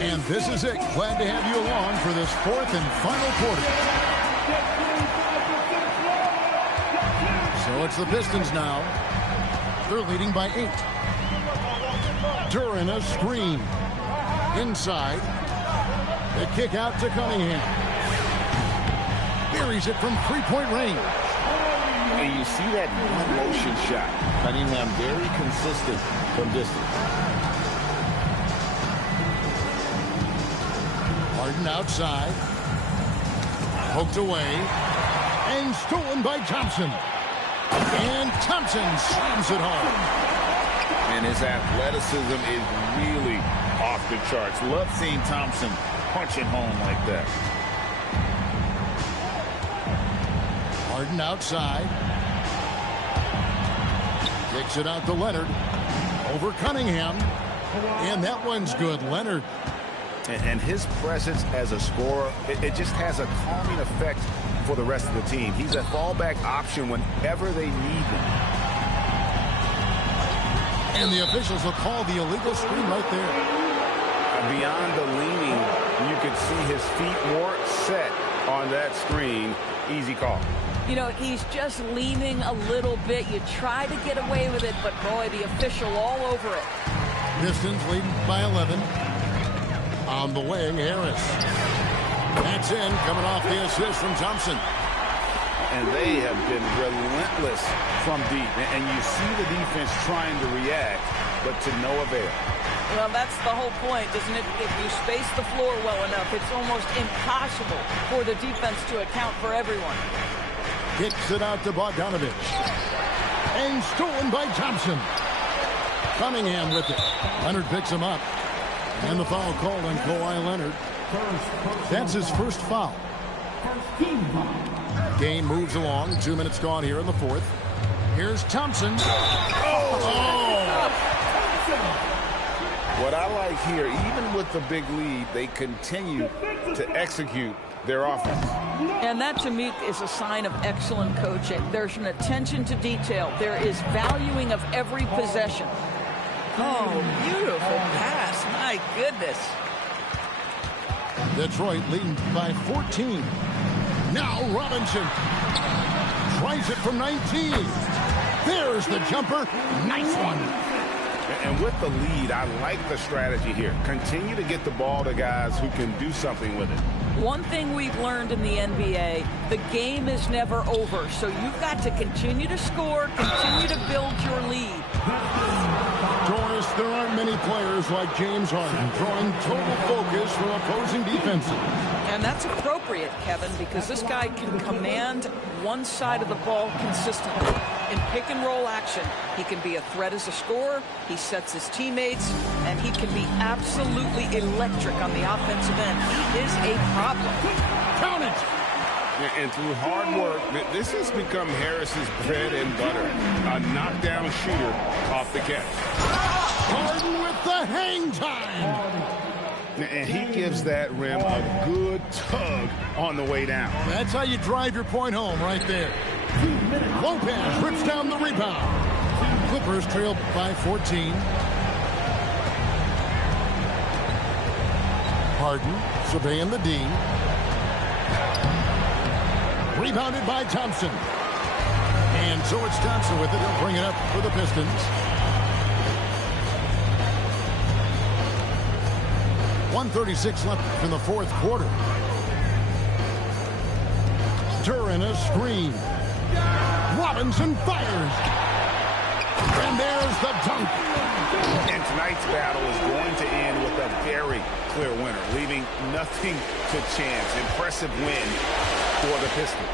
And this is it. Glad to have you along for this 4th and final quarter. So it's the Pistons now. They're leading by 8. Duran a screen. Inside. The kick out to Cunningham. Buries it from 3-point range. And you see that motion shot. Cunningham very consistent from distance. Harden outside. Poked away. And stolen by Thompson. And Thompson slams it home. And his athleticism is really off the charts. Love seeing Thompson punch it home like that. Harden outside. Kicks it out to Leonard. Over Cunningham. And that one's good. Leonard. And his presence as a scorer, it just has a calming effect for the rest of the team. He's a fallback option whenever they need him. And the officials will call the illegal screen right there. Beyond the leaning, you could see his feet more set on that screen. Easy call. You know, he's just leaning a little bit. You try to get away with it, but boy, the official all over it. Pistons leading by 11. On the wing, Harris. That's in, coming off the assist from Thompson. And they have been relentless from deep. And you see the defense trying to react, but to no avail. Well, that's the whole point, isn't it? If you space the floor well enough, it's almost impossible for the defense to account for everyone. Kicks it out to Bogdanovich. And stolen by Thompson. Cunningham with it. Leonard picks him up. And the foul called on Kawhi Leonard. That's his first foul. Game moves along. 2 minutes gone here in the 4th. Here's Thompson. What I like here, even with the big lead, they continue to execute their offense. And that, to me, is a sign of excellent coaching. There's an attention to detail. There is valuing of every possession. Oh, beautiful pass. My goodness. Detroit leading by 14. Now Robinson tries it from 19. There's the jumper. Nice one. And with the lead, I like the strategy here. Continue to get the ball to guys who can do something with it. One thing we've learned in the NBA, the game is never over. So you've got to continue to score, continue to build your lead. Doris, there aren't many players like James Harden drawing total focus from opposing defenses. And that's appropriate, Kevin, because this guy can command one side of the ball consistently. In pick-and-roll action, he can be a threat as a scorer, he sets his teammates, and he can be absolutely electric on the offensive end. He is a problem. Count it! And through hard work, this has become Harris's bread and butter. A knockdown shooter off the catch. Harden with the hang time! And he gives that rim a good tug on the way down. That's how you drive your point home right there. Lopez rips down the rebound. Clippers trail by 14. Harden surveying the D. Rebounded by Thompson. And so it's Thompson with it. They'll bring it up for the Pistons. 1:36 left in the fourth quarter. Duran a screen. Robinson fires. And there's the dunk. And tonight's battle is going to end with a very clear winner, leaving nothing to chance. Impressive win for the Pistons.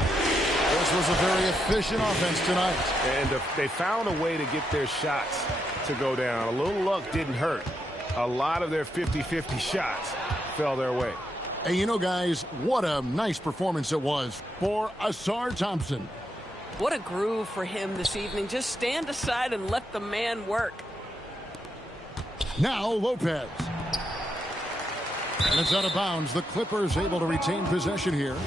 This was a very efficient offense tonight. And they found a way to get their shots to go down. A little luck didn't hurt. A lot of their 50-50 shots fell their way. Hey, you know, guys, what a nice performance it was for Ausar Thompson. What a groove for him this evening. Just stand aside and let the man work. Now Lopez. And it's out of bounds. The Clippers able to retain possession here.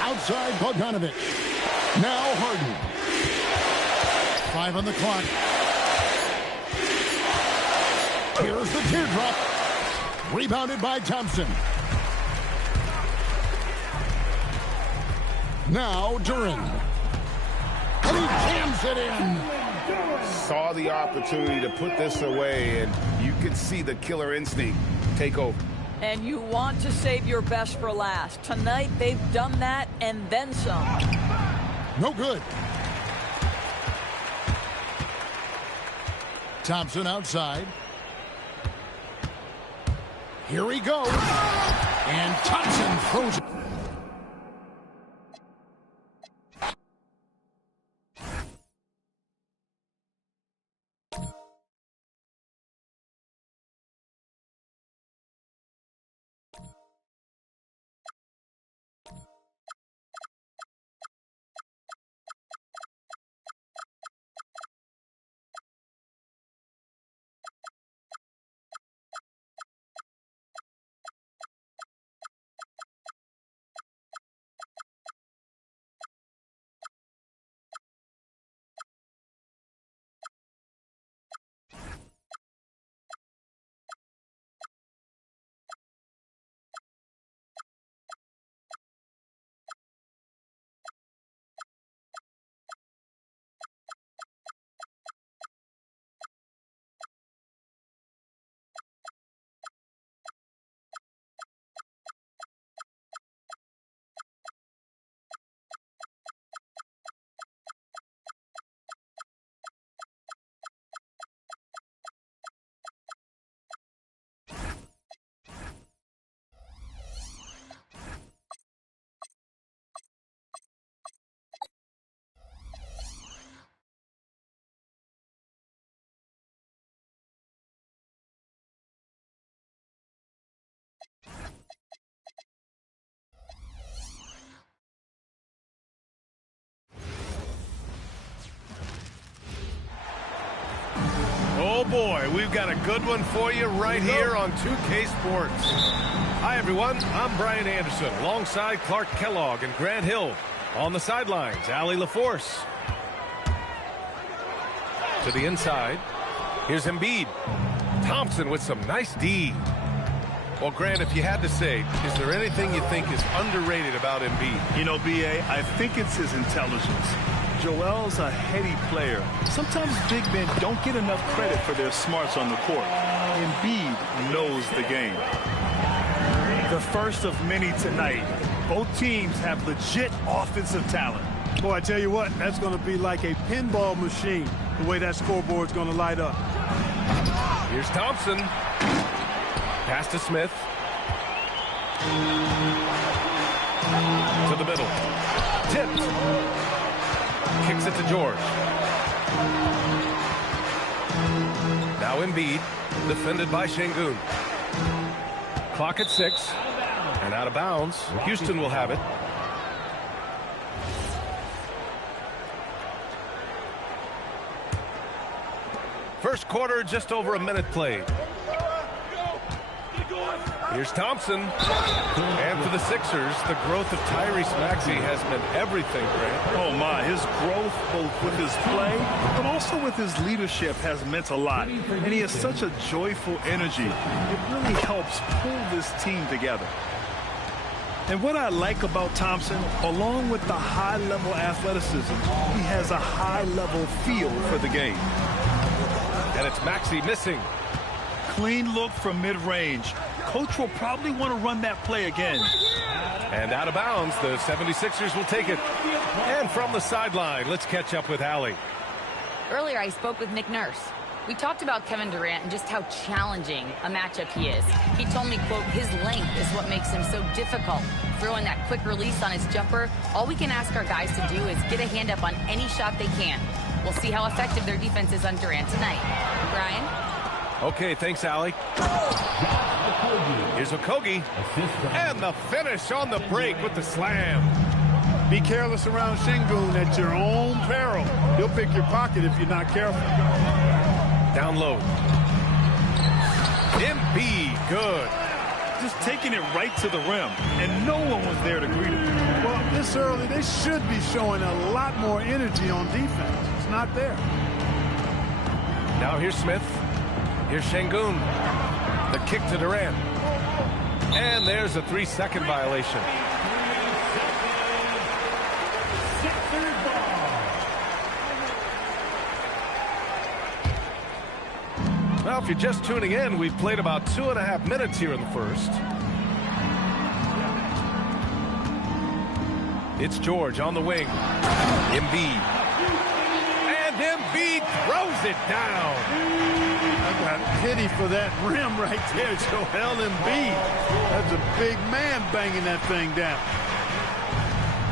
Outside Bogdanovic. Now Harden. 5 on the clock. Here's the teardrop. Rebounded by Thompson. Now Duran. And he jams it in. Saw the opportunity to put this away, and you could see the killer instinct take over. And you want to save your best for last. Tonight, they've done that and then some. No good. Thompson outside. Here he goes. And Thompson throws it. Oh boy, we've got a good one for you right here on 2K Sports. Hi everyone, I'm Brian Anderson alongside Clark Kellogg and Grant Hill. On the sidelines, Allie LaForce. To the inside, here's Embiid. Thompson with some nice D. Well, Grant, if you had to say, is there anything you think is underrated about Embiid? You know, B.A., I think it's his intelligence. Joel's a heady player. Sometimes big men don't get enough credit for their smarts on the court. Embiid knows the game. The first of many tonight. Both teams have legit offensive talent. Boy, I tell you what, that's going to be like a pinball machine, the way that scoreboard's going to light up. Here's Thompson. Pass to Smith. To the middle. Tipped. Kicks it to George. Now Embiid, defended by Şengün. Clock at 6. And out of bounds. Houston will have it. First quarter, just over a minute played. Here's Thompson. And for the Sixers, the growth of Tyrese Maxey has meant everything, Grant. Oh, my. His growth, both with his play, but also with his leadership, has meant a lot. And he has such a joyful energy. It really helps pull this team together. And what I like about Thompson, along with the high-level athleticism, he has a high-level feel for the game. And it's Maxey missing. Clean look from mid-range. Coach will probably want to run that play again. And out of bounds, the 76ers will take it. And from the sideline, let's catch up with Allie. Earlier, I spoke with Nick Nurse. We talked about Kevin Durant and just how challenging a matchup he is. He told me, quote, his length is what makes him so difficult. Throwing that quick release on his jumper, all we can ask our guys to do is get a hand up on any shot they can. We'll see how effective their defense is on Durant tonight. Brian? Okay, thanks, Allie. Here's Okogie. And the finish on the break with the slam. Be careless around Şengün at your own peril. He'll pick your pocket if you're not careful. Down low. Embiid, good. Just taking it right to the rim, and no one was there to greet him. Well, this early, they should be showing a lot more energy on defense. It's not there. Now here's Smith. Here's Şengün. The kick to Durant. And there's a 3-second violation. Well, if you're just tuning in, we've played about 2.5 minutes here in the first. It's George on the wing. Embiid. And Embiid throws it down. I got pity for that rim right there, Joel Embiid. That's a big man banging that thing down.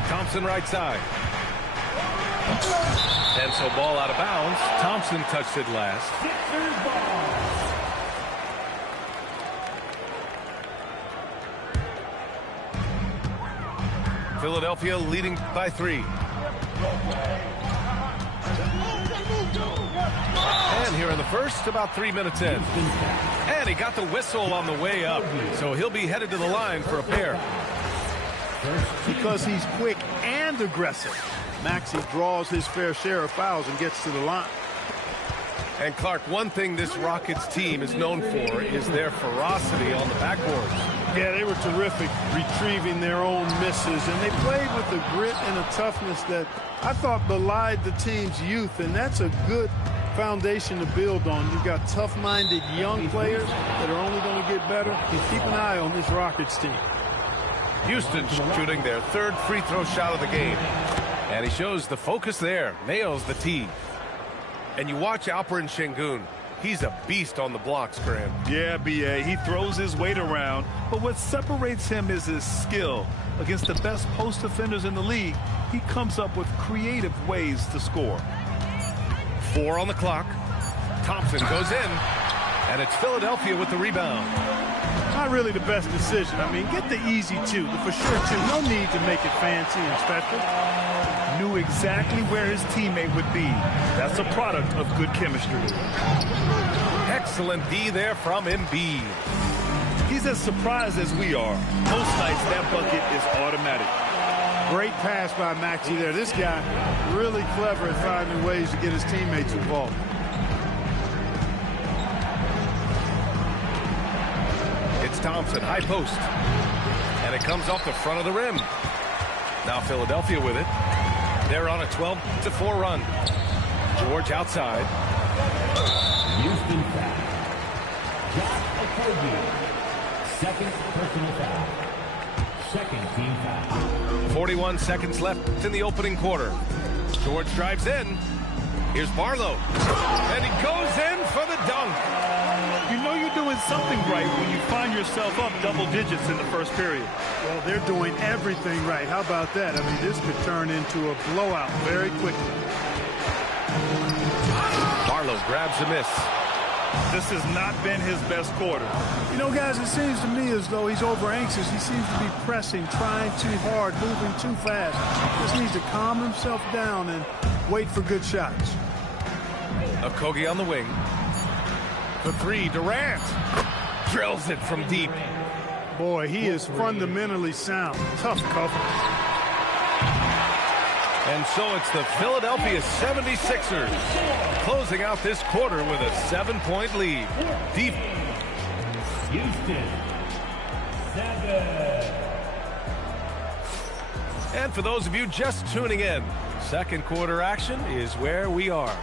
Thompson right side. And so ball out of bounds. Thompson touched it last. Philadelphia leading by 3. And here in the first, about 3 minutes in. And he got the whistle on the way up. So he'll be headed to the line for a pair. Because he's quick and aggressive. Maxey draws his fair share of fouls and gets to the line. And Clark, one thing this Rockets team is known for is their ferocity on the backboards. Yeah, they were terrific retrieving their own misses, and they played with a grit and a toughness that I thought belied the team's youth, and that's a good foundation to build on. You've got tough-minded young players that are only going to get better. Keep an eye on this Rockets team. Houston shooting their 3rd free throw shot of the game. And he shows the focus there, nails the tee. And you watch Alperen Şengün. He's a beast on the blocks, Grant. Yeah, B.A. He throws his weight around, but what separates him is his skill. Against the best post defenders in the league, he comes up with creative ways to score. 4 on the clock. Thompson goes in, and it's Philadelphia with the rebound. Not really the best decision. I mean, get the easy 2, the for sure 2. No need to make it fancy and special. Knew exactly where his teammate would be. That's a product of good chemistry. Excellent D there from Embiid. He's as surprised as we are. Most nights that bucket is automatic. Great pass by Maxey there. This guy really clever at finding ways to get his teammates involved. It's Thompson, high post. And it comes off the front of the rim. Now Philadelphia with it. They're on a 12-4 run. George outside. Houston foul. Josh Okogie. Second personal foul. Second team foul. 41 seconds left in the opening quarter. George drives in. Here's Barlow. And he goes in for the dunk. You know you're doing something right when you find yourself up double digits in the first period. Well, they're doing everything right. How about that? I mean, this could turn into a blowout very quickly. Barlow grabs a miss. This has not been his best quarter. You know, guys, it seems to me as though he's over anxious. He seems to be pressing, trying too hard, moving too fast. Just needs to calm himself down and wait for good shots. Okogie on the wing. For 3, Durant drills it from deep. Boy, he is fundamentally sound. Tough cover. And so it's the Philadelphia 76ers closing out this quarter with a 7-point lead. Deep. Houston, 7. And for those of you just tuning in, second quarter action is where we are.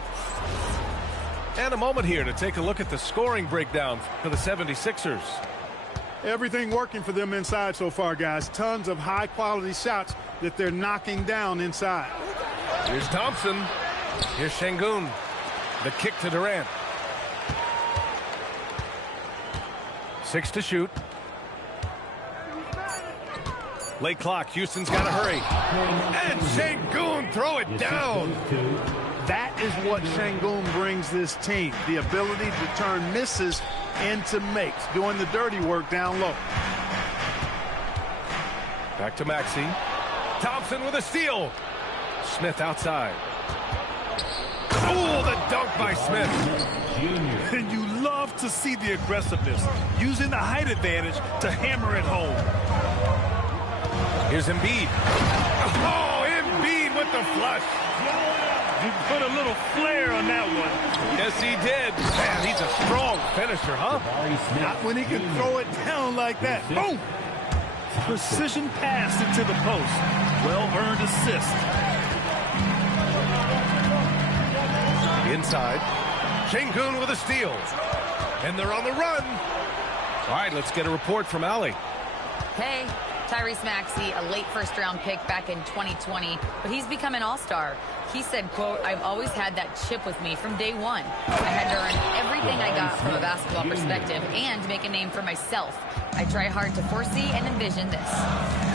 And a moment here to take a look at the scoring breakdown for the 76ers. Everything working for them inside so far, guys. Tons of high-quality shots that they're knocking down inside. Here's Thompson. Here's Şengün. The kick to Durant. 6 to shoot. Late clock. Houston's got to hurry. And Şengün throw it down. That is what Şengün brings this team. The ability to turn misses into makes. Doing the dirty work down low. Back to Maxey. Thompson with a steal. Smith outside. Oh, the dunk by Smith. And you love to see the aggressiveness, using the height advantage to hammer it home. Here's Embiid. Oh, Embiid with the flush. You put a little flair on that one. Yes, he did. Man, he's a strong finisher, huh? Not when he can throw it down like that. Boom! Precision pass into the post. Well-earned assist. Inside. Şengün with a steal. And they're on the run. All right, let's get a report from Allie. Hey, Tyrese Maxey, a late first-round pick back in 2020, but he's become an all-star. He said, quote, "I've always had that chip with me from day one. I had to earn everything I got from a basketball perspective and make a name for myself. I try hard to foresee and envision this."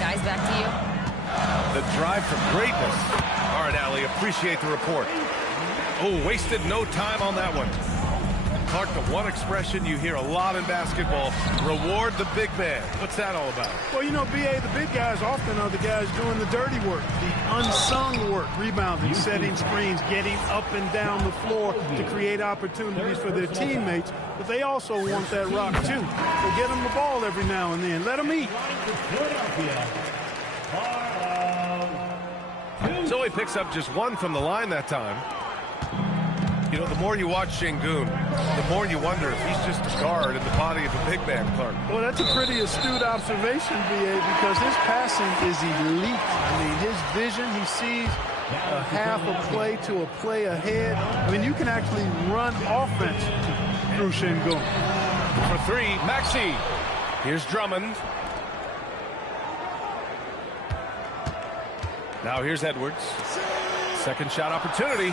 Guys, back to you. The drive for greatness. All right, Allie, appreciate the report. Oh, wasted no time on that one. Clark, the one expression you hear a lot in basketball, reward the big man. What's that all about? Well, you know, B.A., the big guys often are the guys doing the dirty work, the unsung work, rebounding, setting screens, getting up and down the floor to create opportunities for their teammates. But they also want that rock, too. So get them the ball every now and then. Let them eat. So he picks up just one from the line that time. You know, the more you watch Şengün, the more you wonder if he's just a guard in the body of a big man, Clark. Well, that's a pretty astute observation, B.A., because his passing is elite. I mean, his vision, he sees a half a play to a play ahead. I mean, you can actually run offense through Şengün. For three, Maxey. Here's Drummond. Now here's Edwards. Second shot opportunity.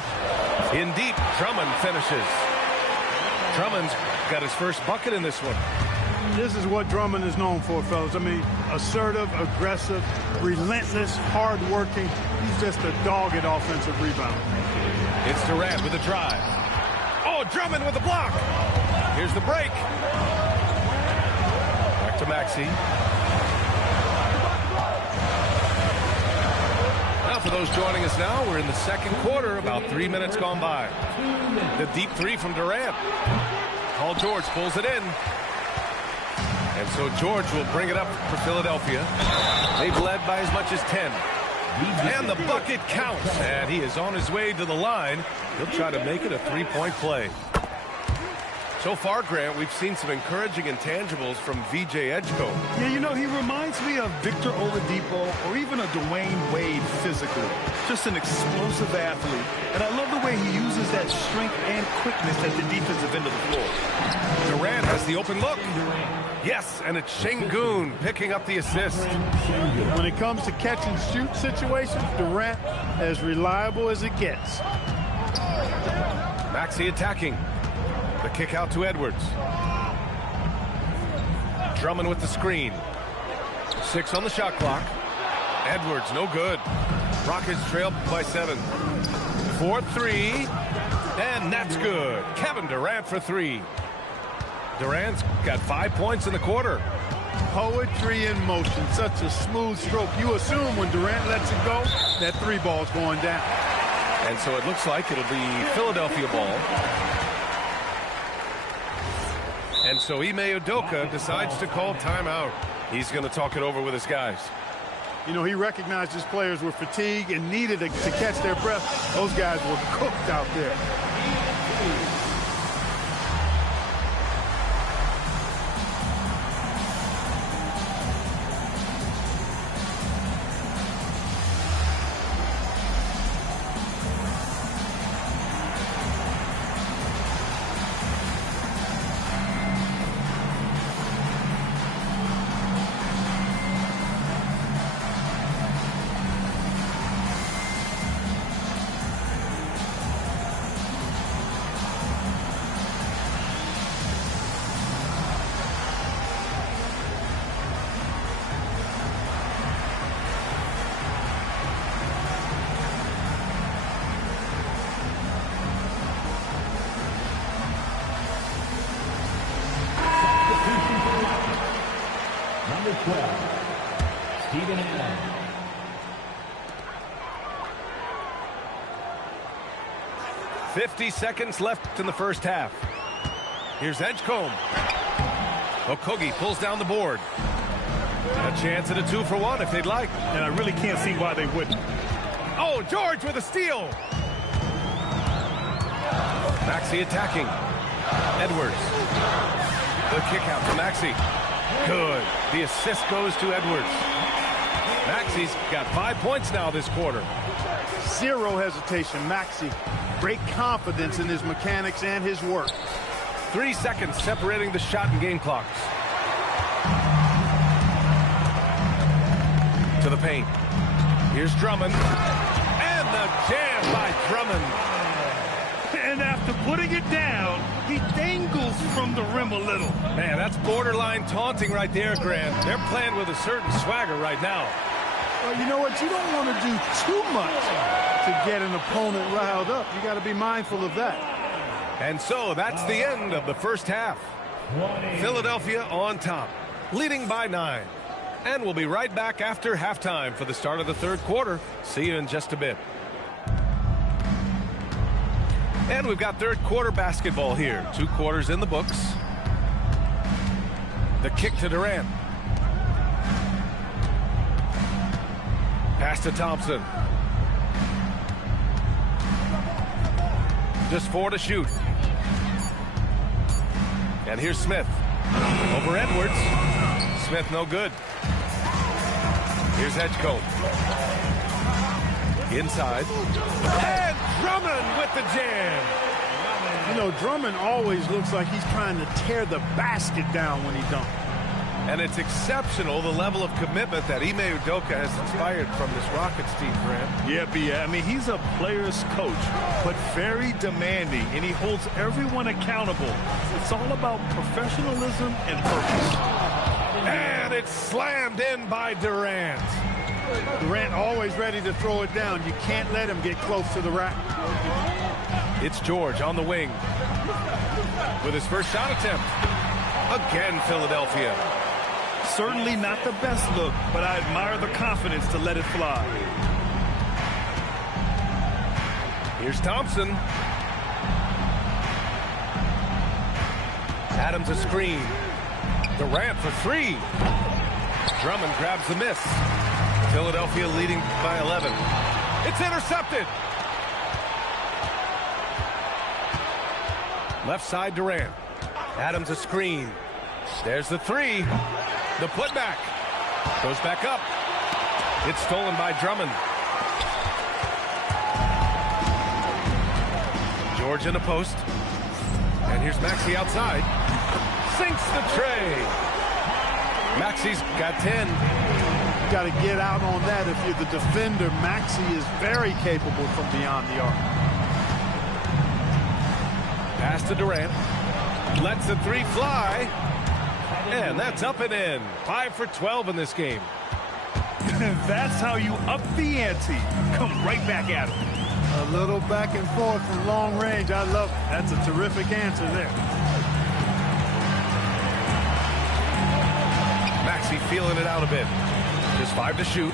In deep, Drummond finishes. Drummond's got his first bucket in this one. This is what Drummond is known for, fellas. I mean, assertive, aggressive, relentless, hard-working. He's just a dogged offensive rebounder. It's Durant with a drive. Oh, Drummond with a block. Here's the break. Back to Maxey. For those joining us now, we're in the second quarter, about 3 minutes gone by. The deep three from Durant. Paul George pulls it in. And so George will bring it up for Philadelphia. They've led by as much as 10. And the bucket counts. And he is on his way to the line. He'll try to make it a three-point play. So far, Grant, we've seen some encouraging intangibles from VJ Edgecombe. Yeah, you know, he reminds me of Victor Oladipo or even a Dwayne Wade physically. Just an explosive athlete. And I love the way he uses that strength and quickness at the defensive end of the floor. Durant has the open look. Yes, and it's Şengün picking up the assist. When it comes to catch and shoot situations, Durant as reliable as it gets. Maxey attacking. The kick out to Edwards. Drummond with the screen. 6 on the shot clock. Edwards, no good. Rockets trail by 7. 4-3. And that's good. Kevin Durant for 3. Durant's got 5 points in the quarter. Poetry in motion. Such a smooth stroke. You assume when Durant lets it go, that 3 ball's going down. And so it looks like it'll be Philadelphia ball. And so Ime Udoka decides to call timeout. He's going to talk it over with his guys. You know, he recognized his players were fatigued and needed to catch their breath. Those guys were cooked out there. Number 12, Stephen Adams. 50 seconds left in the first half. Here's Edgecombe. Okogie pulls down the board. A chance at a 2-for-1 if they'd like. And I really can't see why they wouldn't. Oh, George with a steal. Maxey attacking. Edwards. The kick out to Maxey. Good. The assist goes to Edwards. Maxey's got 5 points now this quarter. Zero hesitation. Maxey, great confidence in his mechanics and his work. 3 seconds separating the shot and game clocks. To the paint. Here's Drummond. And the jam by Drummond. And after putting it down, he dangles from the rim a little. Man, that's borderline taunting right there, Grant. They're playing with a certain swagger right now. Well, you know what? You don't want to do too much to get an opponent riled up. You got to be mindful of that. And so that's the end of the first half. Philadelphia on top, leading by 9. And we'll be right back after halftime for the start of the third quarter. See you in just a bit. And we've got third quarter basketball here. 2 quarters in the books. The kick to Durant. Pass to Thompson. Just 4 to shoot. And here's Smith. Over Edwards. Smith no good. Here's Edgecombe. Inside. And Drummond with the jam. You know, Drummond always looks like he's trying to tear the basket down when he dunks. And it's exceptional, the level of commitment that Ime Udoka has inspired from this Rockets team, Grant. Yeah, B.A. I mean, he's a player's coach, but very demanding, and he holds everyone accountable. It's all about professionalism and purpose. And it's slammed in by Durant. Durant always ready to throw it down. You can't let him get close to the rack. It's George on the wing with his first shot attempt. Again, Philadelphia. Certainly not the best look, but I admire the confidence to let it fly. Here's Thompson. Adams a screen. Durant for 3. Drummond grabs the miss. Philadelphia leading by 11. It's intercepted. Left side Durant. Adams a screen. There's the 3. The putback. Goes back up. It's stolen by Drummond. George in the post. And here's Maxey outside. Sinks the tray. Maxey's got 10. You got to get out on that if you're the defender. Maxey is very capable from beyond the arc. Pass to Durant. Lets the 3 fly. And that's up and in. 5 for 12 in this game. That's how you up the ante. Come right back at him. A little back and forth from long range. I love it. That's a terrific answer there. Maxey feeling it out a bit. Just 5 to shoot.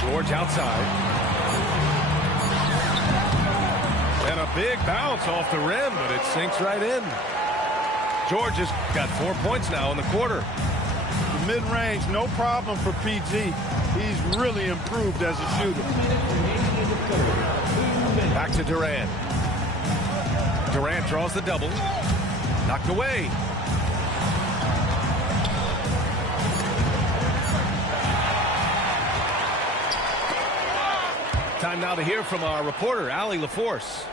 George outside. And a big bounce off the rim, but it sinks right in. George has got 4 points now in the quarter. The mid-range, no problem for PG. He's really improved as a shooter. Back to Durant. Durant draws the double. Knocked away. Time now to hear from our reporter, Allie LaForce.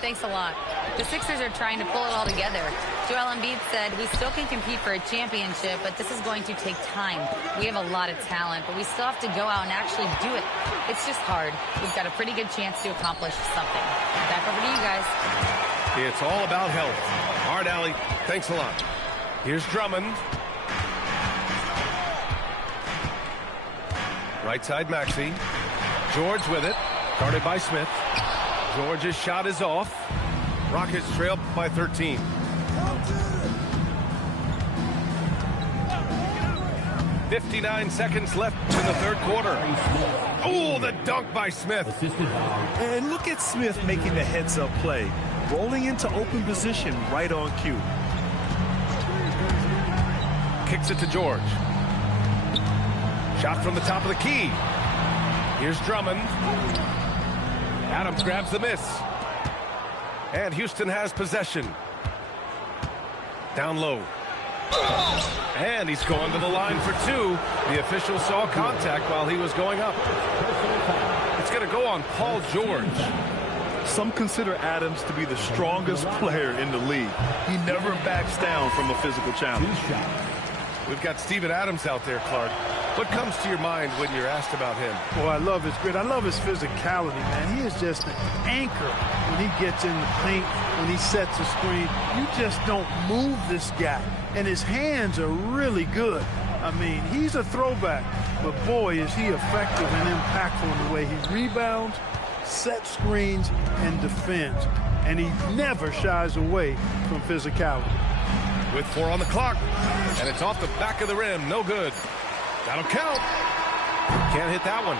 Thanks a lot. The Sixers are trying to pull it all together. Joel Embiid said, we still can compete for a championship, but this is going to take time. We have a lot of talent, but we still have to go out and actually do it. It's just hard. We've got a pretty good chance to accomplish something. Back over to you guys. It's all about health. All right, Allie, thanks a lot. Here's Drummond. Right side, Maxey. George with it. Guarded by Smith. George's shot is off. Rockets trail by 13. "59 seconds left in the third quarter. Oh, the dunk by Smith. And look at Smith making the heads-up play. Rolling into open position right on cue. Kicks it to George. Shot from the top of the key. Here's Drummond. Adams grabs the miss. And Houston has possession. Down low. And he's going to the line for two. The official saw contact while he was going up. It's going to go on Paul George. Some consider Adams to be the strongest player in the league. He never backs down from a physical challenge. We've got Steven Adams out there, Clark. What comes to your mind when you're asked about him? Boy, I love his grit. I love his physicality, man. He is just an anchor when he gets in the paint, when he sets a screen. You just don't move this guy. And his hands are really good. I mean, he's a throwback. But, boy, is he effective and impactful in the way he rebounds, sets screens, and defends. And he never shies away from physicality. With 4 on the clock. And it's off the back of the rim. No good. That'll count. Can't hit that one.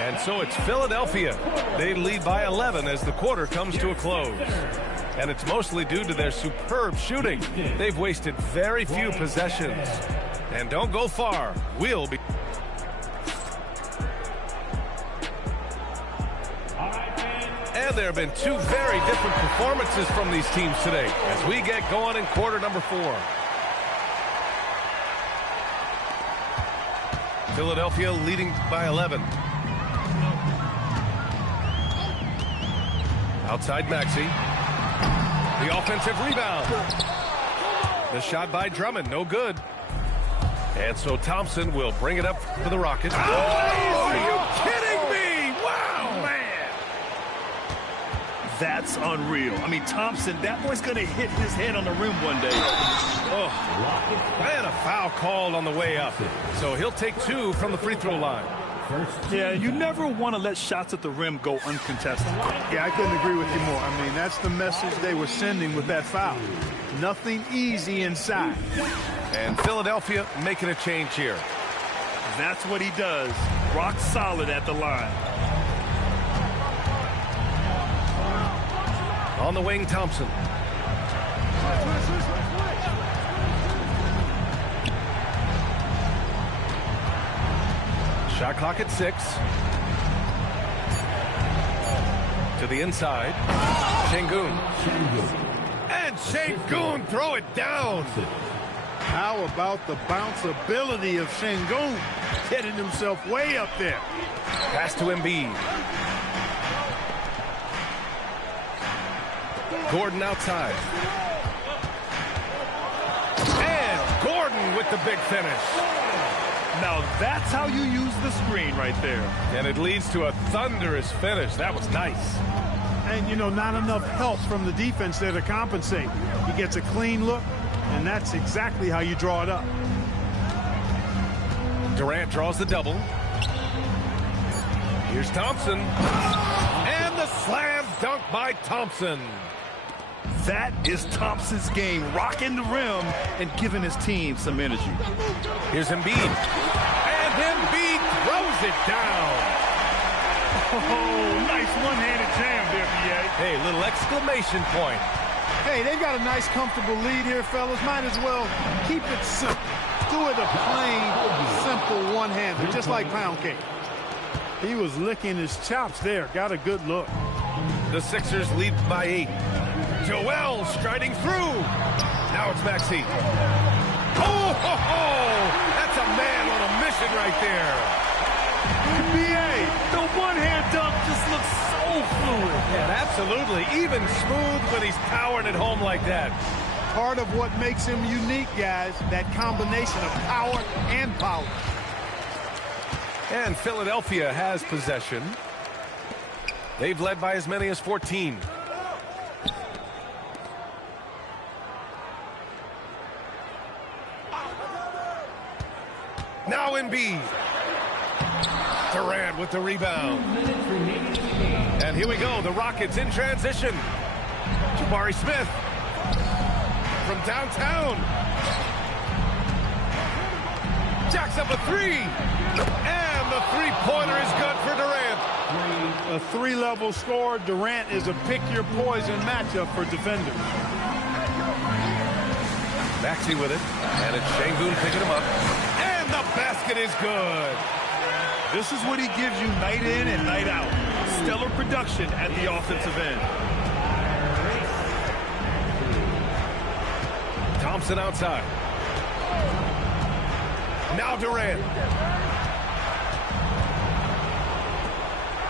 And so it's Philadelphia. They lead by 11 as the quarter comes to a close. And it's mostly due to their superb shooting. They've wasted very few possessions. And don't go far. We'll be... And there have been two very different performances from these teams today as we get going in quarter number 4. Philadelphia leading by 11. Outside Maxey. The offensive rebound. The shot by Drummond, no good. And so Thompson will bring it up for the Rockets. Oh, are you kidding me? Wow, man. That's unreal. I mean, Thompson, that boy's going to hit his head on the rim one day. Oh, and a foul called on the way up. So he'll take 2 from the free throw line. Yeah, you never want to let shots at the rim go uncontested. Yeah, I couldn't agree with you more. I mean, that's the message they were sending with that foul. Nothing easy inside. And Philadelphia making a change here. That's what he does. Rock solid at the line. On the wing, Thompson. Shot clock at 6. To the inside. Şengün. And Şengün throw it down. How about the bounceability of Şengün? Getting himself way up there. Pass to Embiid. Gordon outside. And Gordon with the big finish. Now that's how you use the screen right there. And it leads to a thunderous finish. That was nice. And, you know, not enough help from the defense there to compensate. He gets a clean look, and that's exactly how you draw it up. Durant draws the double. Here's Thompson. And the slam dunk by Thompson. That is Thompson's game, rocking the rim and giving his team some energy. Here's Embiid. And Embiid throws it down. Oh, nice one-handed jam there, B.A. Hey, little exclamation point. Hey, they've got a nice, comfortable lead here, fellas. Might as well keep it simple. Do it a plain, simple one-hander, just like pound cake. He was licking his chops there. Got a good look. The Sixers lead by 8. Joel striding through. Now it's Maxey. Oh, ho, ho! That's a man on a mission right there. B.A., the one-hand dunk just looks so fluid. Yeah, absolutely. Even smooth when he's powering it home like that. Part of what makes him unique, guys, that combination of power and power. And Philadelphia has possession. They've led by as many as 14. Now Embiid. Durant with the rebound. And here we go. The Rockets in transition. Jabari Smith from downtown. Jacks up a three. And the three-pointer is good for Durant. A three-level score. Durant is a pick-your-poison matchup for defenders. Maxey with it. And it's Şengün picking him up. And the basket is good. This is what he gives you night in and night out. Stellar production at the offensive end. Thompson outside. Now Durant.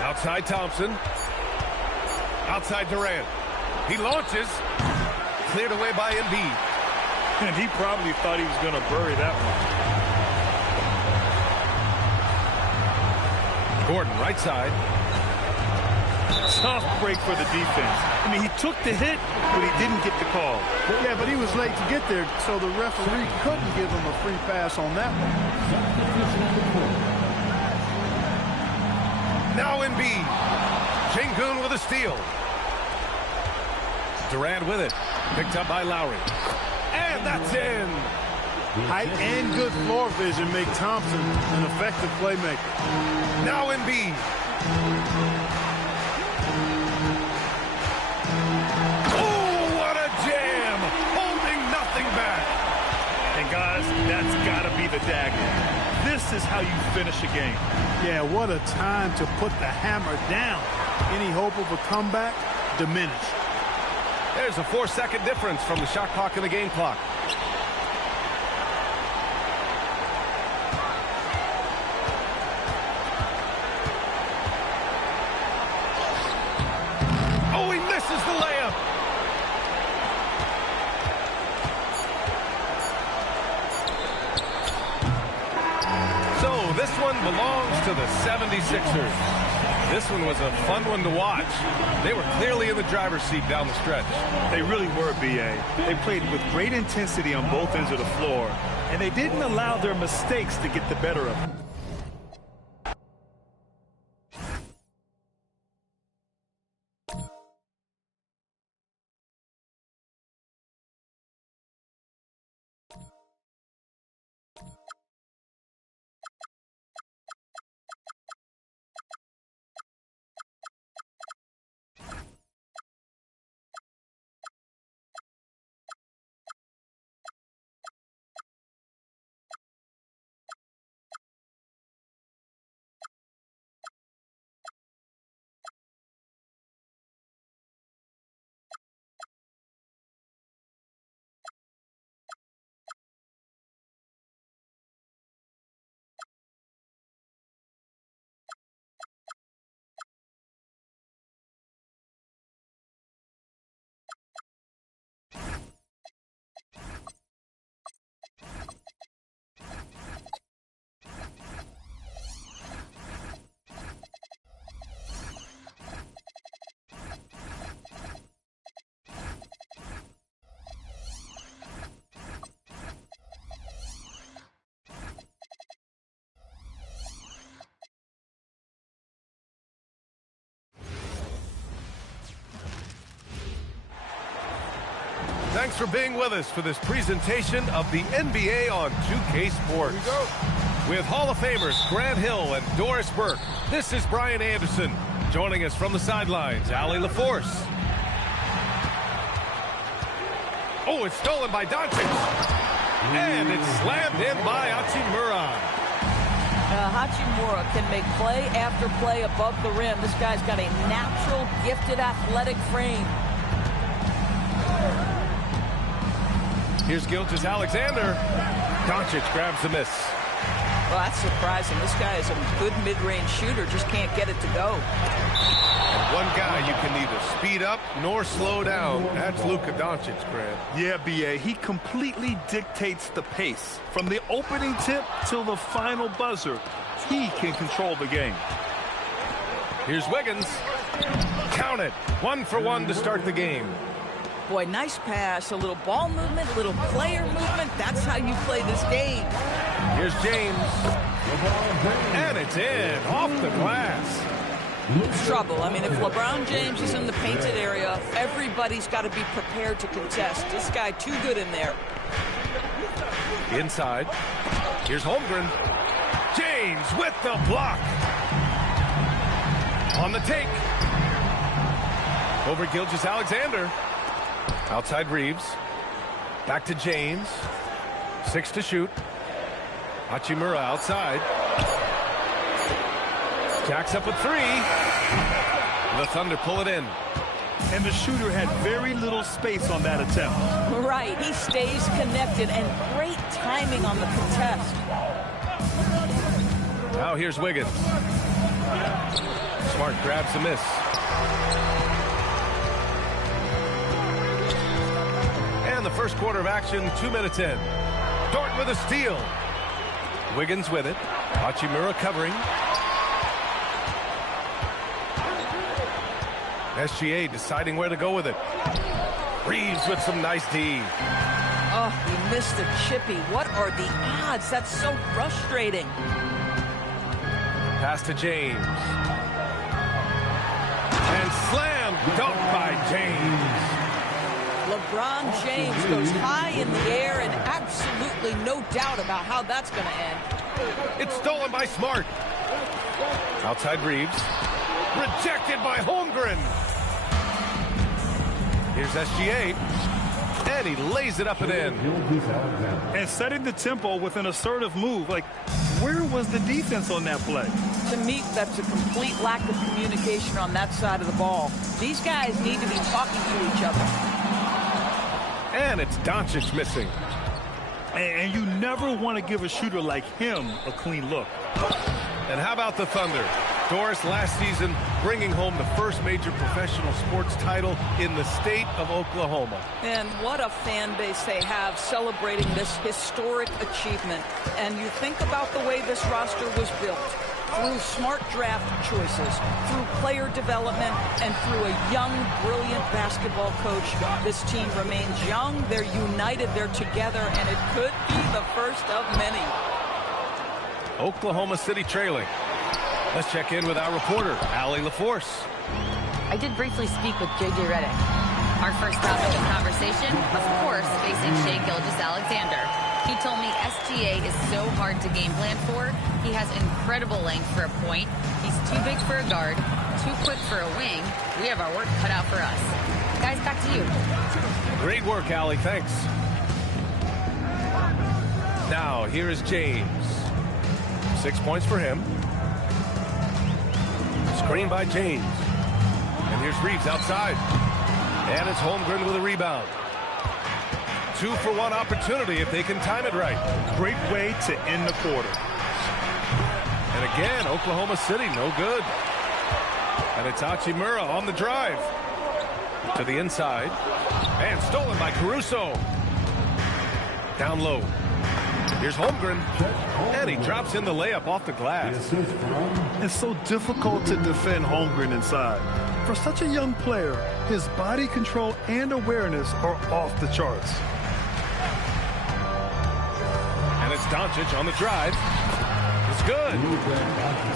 Outside Thompson. Outside Durant. He launches. Cleared away by Embiid. And he probably thought he was going to bury that one. Gordon, right side. Tough break for the defense. I mean, he took the hit, but he didn't get the call. Yeah, but he was late to get there, so the referee couldn't give him a free pass on that one. Now Embiid. Şengün with a steal. Durant with it. Picked up by Lowry. And that's in. Height and good floor vision make Thompson an effective playmaker. Now Embiid. Oh, what a jam! Holding nothing back. And guys, that's got to be the dagger. This is how you finish a game. Yeah, what a time to put the hammer down. Any hope of a comeback diminished. There's a 4-second difference from the shot clock and the game clock. Oh, he misses the layup. So this one belongs to the 76ers. This one was a fun one to watch. They were clearly in the driver's seat down the stretch. They really were, B.A. They played with great intensity on both ends of the floor, and they didn't allow their mistakes to get the better of them. Thanks for being with us for this presentation of the NBA on 2K Sports. Here we go. With Hall of Famers Grant Hill and Doris Burke, this is Brian Anderson. Joining us from the sidelines, Allie LaForce. Oh, it's stolen by Doncic. And it's slammed in by Hachimura. Hachimura can make play after play above the rim. This guy's got a natural, gifted, athletic frame. Here's Gilgeous-Alexander. Doncic grabs the miss. Well, that's surprising. This guy is a good mid-range shooter, just can't get it to go. And one guy you can neither speed up nor slow down. That's Luka Doncic, Grant. Yeah, B.A. He completely dictates the pace. From the opening tip till the final buzzer, he can control the game. Here's Wiggins. Count it. 1 for 1 to start the game. Boy, nice pass, a little ball movement, a little player movement. That's how you play this game. Here's James. And it's in, off the glass. It's trouble. I mean, if LeBron James is in the painted area, everybody's got to be prepared to contest. This guy too good in there. Inside. Here's Holmgren. James with the block. On the take. Over Gilgeous-Alexander. Outside Reeves. Back to James. 6 to shoot. Hachimura outside. Jacks up a 3. The Thunder pull it in. And the shooter had very little space on that attempt. Right. He stays connected, and great timing on the contest. Now here's Wiggins. Smart grabs the miss. And the first quarter of action, 2 minutes in. Dort with a steal. Wiggins with it. Hachimura covering. SGA deciding where to go with it. Reeves with some nice D. Oh, he missed the chippy. What are the odds? That's so frustrating. Pass to James. And slam dunk by James. LeBron James goes high in the air, and absolutely no doubt about how that's going to end. It's stolen by Smart. Outside Reeves. Rejected by Holmgren. Here's SGA. And he lays it up and in. And setting the tempo with an assertive move. Like, where was the defense on that play? To me, that's a complete lack of communication on that side of the ball. These guys need to be talking to each other. And it's Doncic missing. And you never want to give a shooter like him a clean look. And how about the Thunder? Doris last season bringing home the first major professional sports title in the state of Oklahoma. And what a fan base they have celebrating this historic achievement. And you think about the way this roster was built. Through smart draft choices, through player development, and through a young, brilliant basketball coach. This team remains young, they're united, they're together, and it could be the first of many. Oklahoma City trailing. Let's check in with our reporter, Allie LaForce. I did briefly speak with J.J. Redick. Our first topic of conversation, of course, facing Shai Gilgeous-Alexander. He told me SGA is so hard to game plan for. He has incredible length for a point. He's too big for a guard, too quick for a wing. We have our work cut out for us. Guys, back to you. Great work, Allie. Thanks. Now, here is James. 6 points for him. Screen by James. And here's Reeves outside. And it's Holmgren with a rebound. 2 for 1 opportunity if they can time it right. Great way to end the quarter. And again, Oklahoma City, no good. And it's Hachimura on the drive. To the inside. And stolen by Caruso. Down low. Here's Holmgren. And he drops in the layup off the glass. It's so difficult to defend Holmgren inside. For such a young player, his body control and awareness are off the charts. And it's Doncic on the drive. It's good.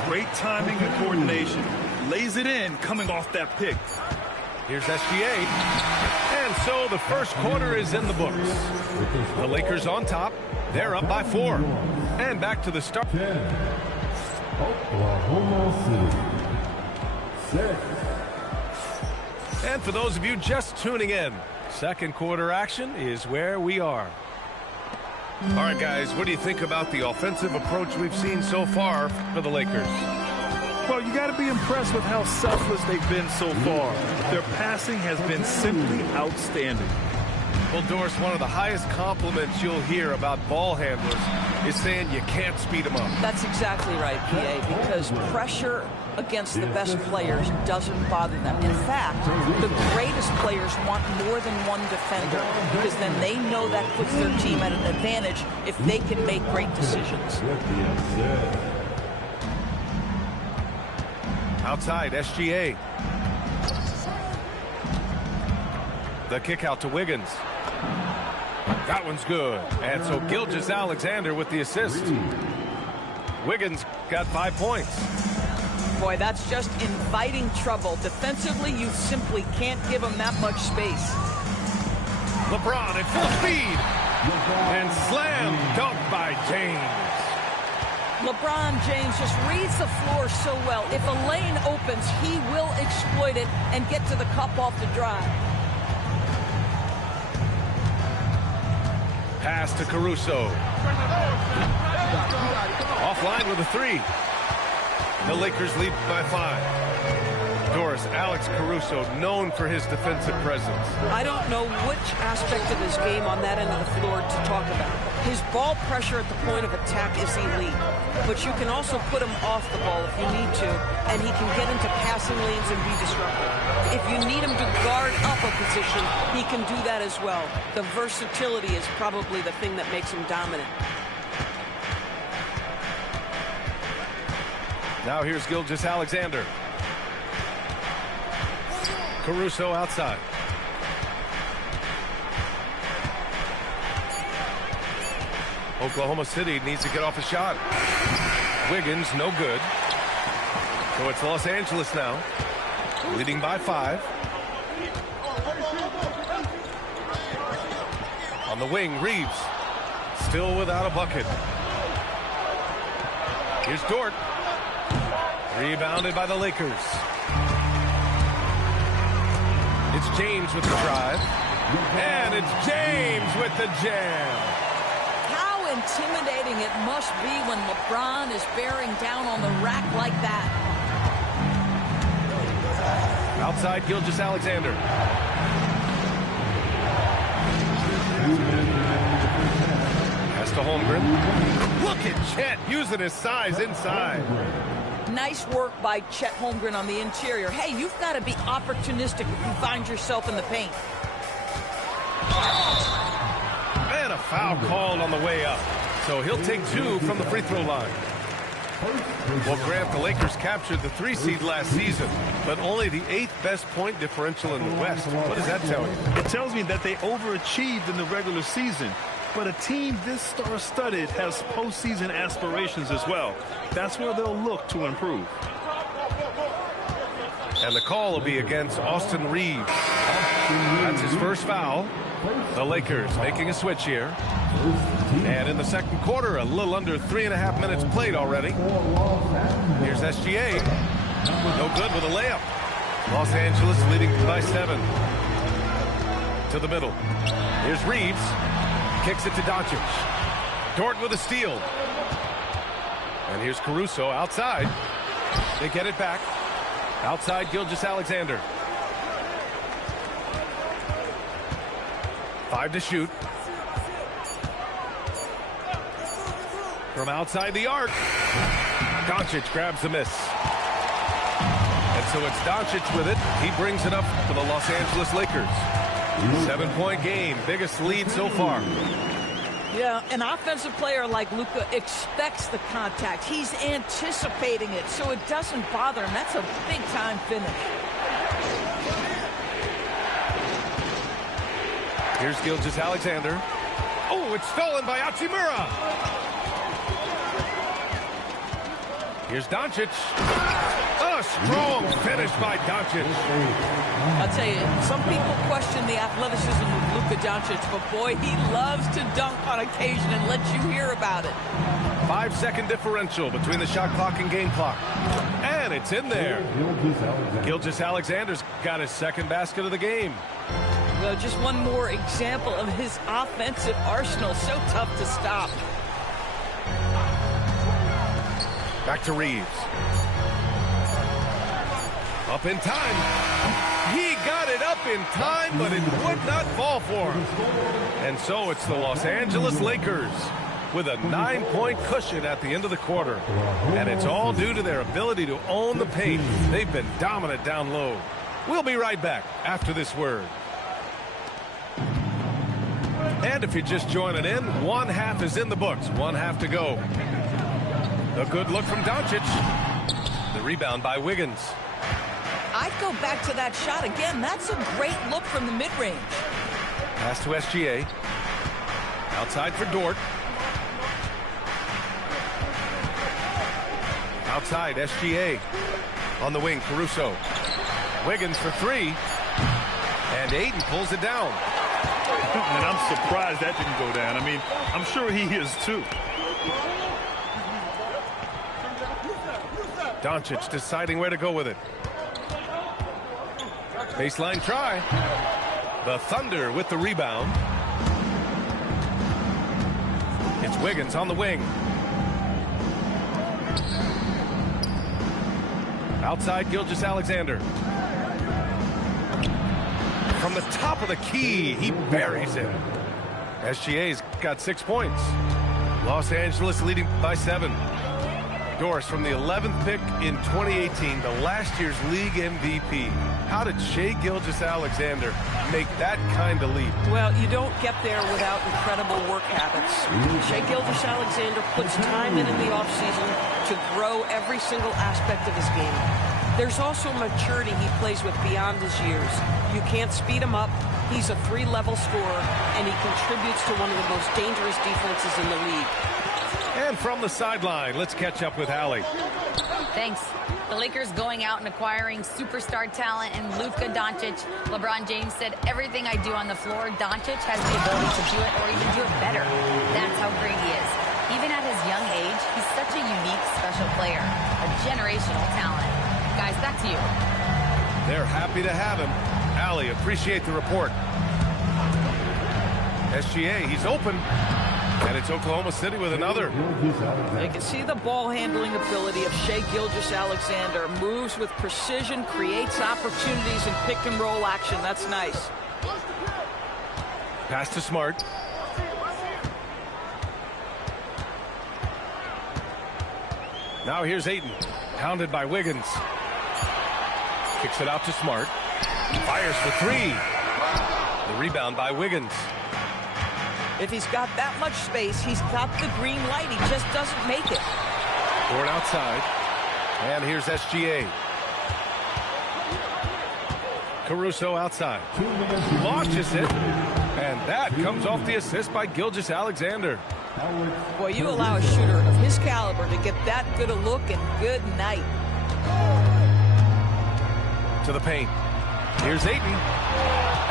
Great timing and coordination. Lays it in coming off that pick. Here's SGA. And so the first quarter is in the books. The Lakers on top. They're up by 4. And back to the start. Oklahoma City. 6. And for those of you just tuning in, Second quarter action is where we are. All right, guys, what do you think about the offensive approach we've seen so far for the Lakers? Well, you got to be impressed with how selfless they've been so far. Their passing has been simply outstanding. Well, Doris, one of the highest compliments you'll hear about ball handlers is saying you can't speed them up. That's exactly right, PA, because pressure against the best players doesn't bother them. In fact, the greatest players want more than one defender, because then they know that puts their team at an advantage if they can make great decisions. Outside, SGA. The kick out to Wiggins. That one's good. And so Gilgeous-Alexander with the assist. Wiggins got 5 points. Boy, that's just inviting trouble. Defensively, you simply can't give him that much space. LeBron at full speed. And slam dunk by James. LeBron James just reads the floor so well. If a lane opens, he will exploit it and get to the cup off the drive. Pass to Caruso. Offline with a 3. The Lakers lead by 5. Doris, Alex Caruso, known for his defensive presence. I don't know which aspect of his game on that end of the floor to talk about. His ball pressure at the point of attack is elite, but you can also put him off the ball if you need to, and he can get into passing lanes and be disruptive. If you need him to guard up a position, he can do that as well. The versatility is probably the thing that makes him dominant. Now here's Gilgeous-Alexander. Caruso outside. Oklahoma City needs to get off a shot. Wiggins, no good. So it's Los Angeles now, leading by 5. On the wing, Reeves, still without a bucket. Here's Dort. Rebounded by the Lakers. It's James with the drive. And it's James with the jam. How intimidating it must be when LeBron is bearing down on the rack like that. Outside, Gilgeous-Alexander. Pass to Holmgren. Look at Chet using his size inside. Nice work by Chet Holmgren on the interior. Hey, you've got to be opportunistic if you find yourself in the paint. And a foul called on the way up. So he'll take 2 from the free throw line. Well, Grant, the Lakers captured the 3 seed last season, but only the 8th best point differential in the West. What does that tell you? It tells me that they overachieved in the regular season. But a team this star-studded has postseason aspirations as well. That's where they'll look to improve. And the call will be against Austin Reeves. That's his first foul. The Lakers making a switch here. And in the second quarter, a little under 3.5 minutes played already. Here's SGA. No good with a layup. Los Angeles leading by 7. To the middle. Here's Reeves. Kicks it to Doncic. Dort with a steal. And here's Caruso outside. They get it back. Outside, Gilgeous-Alexander. 5 to shoot. From outside the arc. Doncic grabs the miss. And so it's Doncic with it. He brings it up for the Los Angeles Lakers. 7-point game, biggest lead so far. Yeah, an offensive player like Luka expects the contact. He's anticipating it, so it doesn't bother him. That's a big-time finish. Here's Gilgeous-Alexander. Oh, it's stolen by Hachimura. Here's Doncic. A strong finish by Doncic. I'll tell you, some people question the athleticism of Luka Doncic, but boy, he loves to dunk on occasion and let you hear about it. 5-second differential between the shot clock and game clock. And it's in there. Gilgeous-Alexander's got his second basket of the game. Well, just one more example of his offensive arsenal. So tough to stop. Back to Reeves. Up in time. He got it up in time, but it would not fall for him. And so it's the Los Angeles Lakers with a 9-point cushion at the end of the quarter. And it's all due to their ability to own the paint. They've been dominant down low. We'll be right back after this word. And if you're just joining in, one half is in the books. One half to go. A good look from Doncic. The rebound by Wiggins. I'd go back to that shot again. That's a great look from the mid-range. Pass to SGA. Outside for Dort. Outside, SGA. On the wing, Caruso. Wiggins for three. And Aiden pulls it down. And I'm surprised that didn't go down. I mean, I'm sure he is too. Doncic deciding where to go with it. Baseline try. The Thunder with the rebound. It's Wiggins on the wing. Outside, Gilgeous-Alexander. From the top of the key, he buries it. SGA's got 6 points. Los Angeles leading by 7. Doris from the 11th pick in 2018, the last year's league MVP. How did Shai Gilgeous-Alexander make that kind of leap? Well, you don't get there without incredible work habits. Shai Gilgeous-Alexander puts time in the offseason to grow every single aspect of his game. There's also maturity he plays with beyond his years. You can't speed him up. He's a 3-level scorer, and he contributes to one of the most dangerous defenses in the league. And from the sideline, let's catch up with Allie. Thanks. The Lakers going out and acquiring superstar talent and Luka Doncic. LeBron James said, everything I do on the floor, Doncic has the ability to do it or even do it better. That's how great he is. Even at his young age, he's such a unique, special player. A generational talent. Guys, back to you. They're happy to have him. Allie, appreciate the report. SGA, he's open. And it's Oklahoma City with another. You can see the ball handling ability of Shai Gilgeous-Alexander. Moves with precision, creates opportunities in pick and roll action. That's nice. Pass to Smart. Now here's Ayton. Pounded by Wiggins. Kicks it out to Smart. Fires for three. The rebound by Wiggins. If he's got that much space, he's got the green light. He just doesn't make it. Ford outside. And here's SGA. Caruso outside. Launches it. And that comes off the assist by Gilgeous-Alexander. Boy, you allow a shooter of his caliber to get that good a look, and good night. To the paint. Here's Ayton.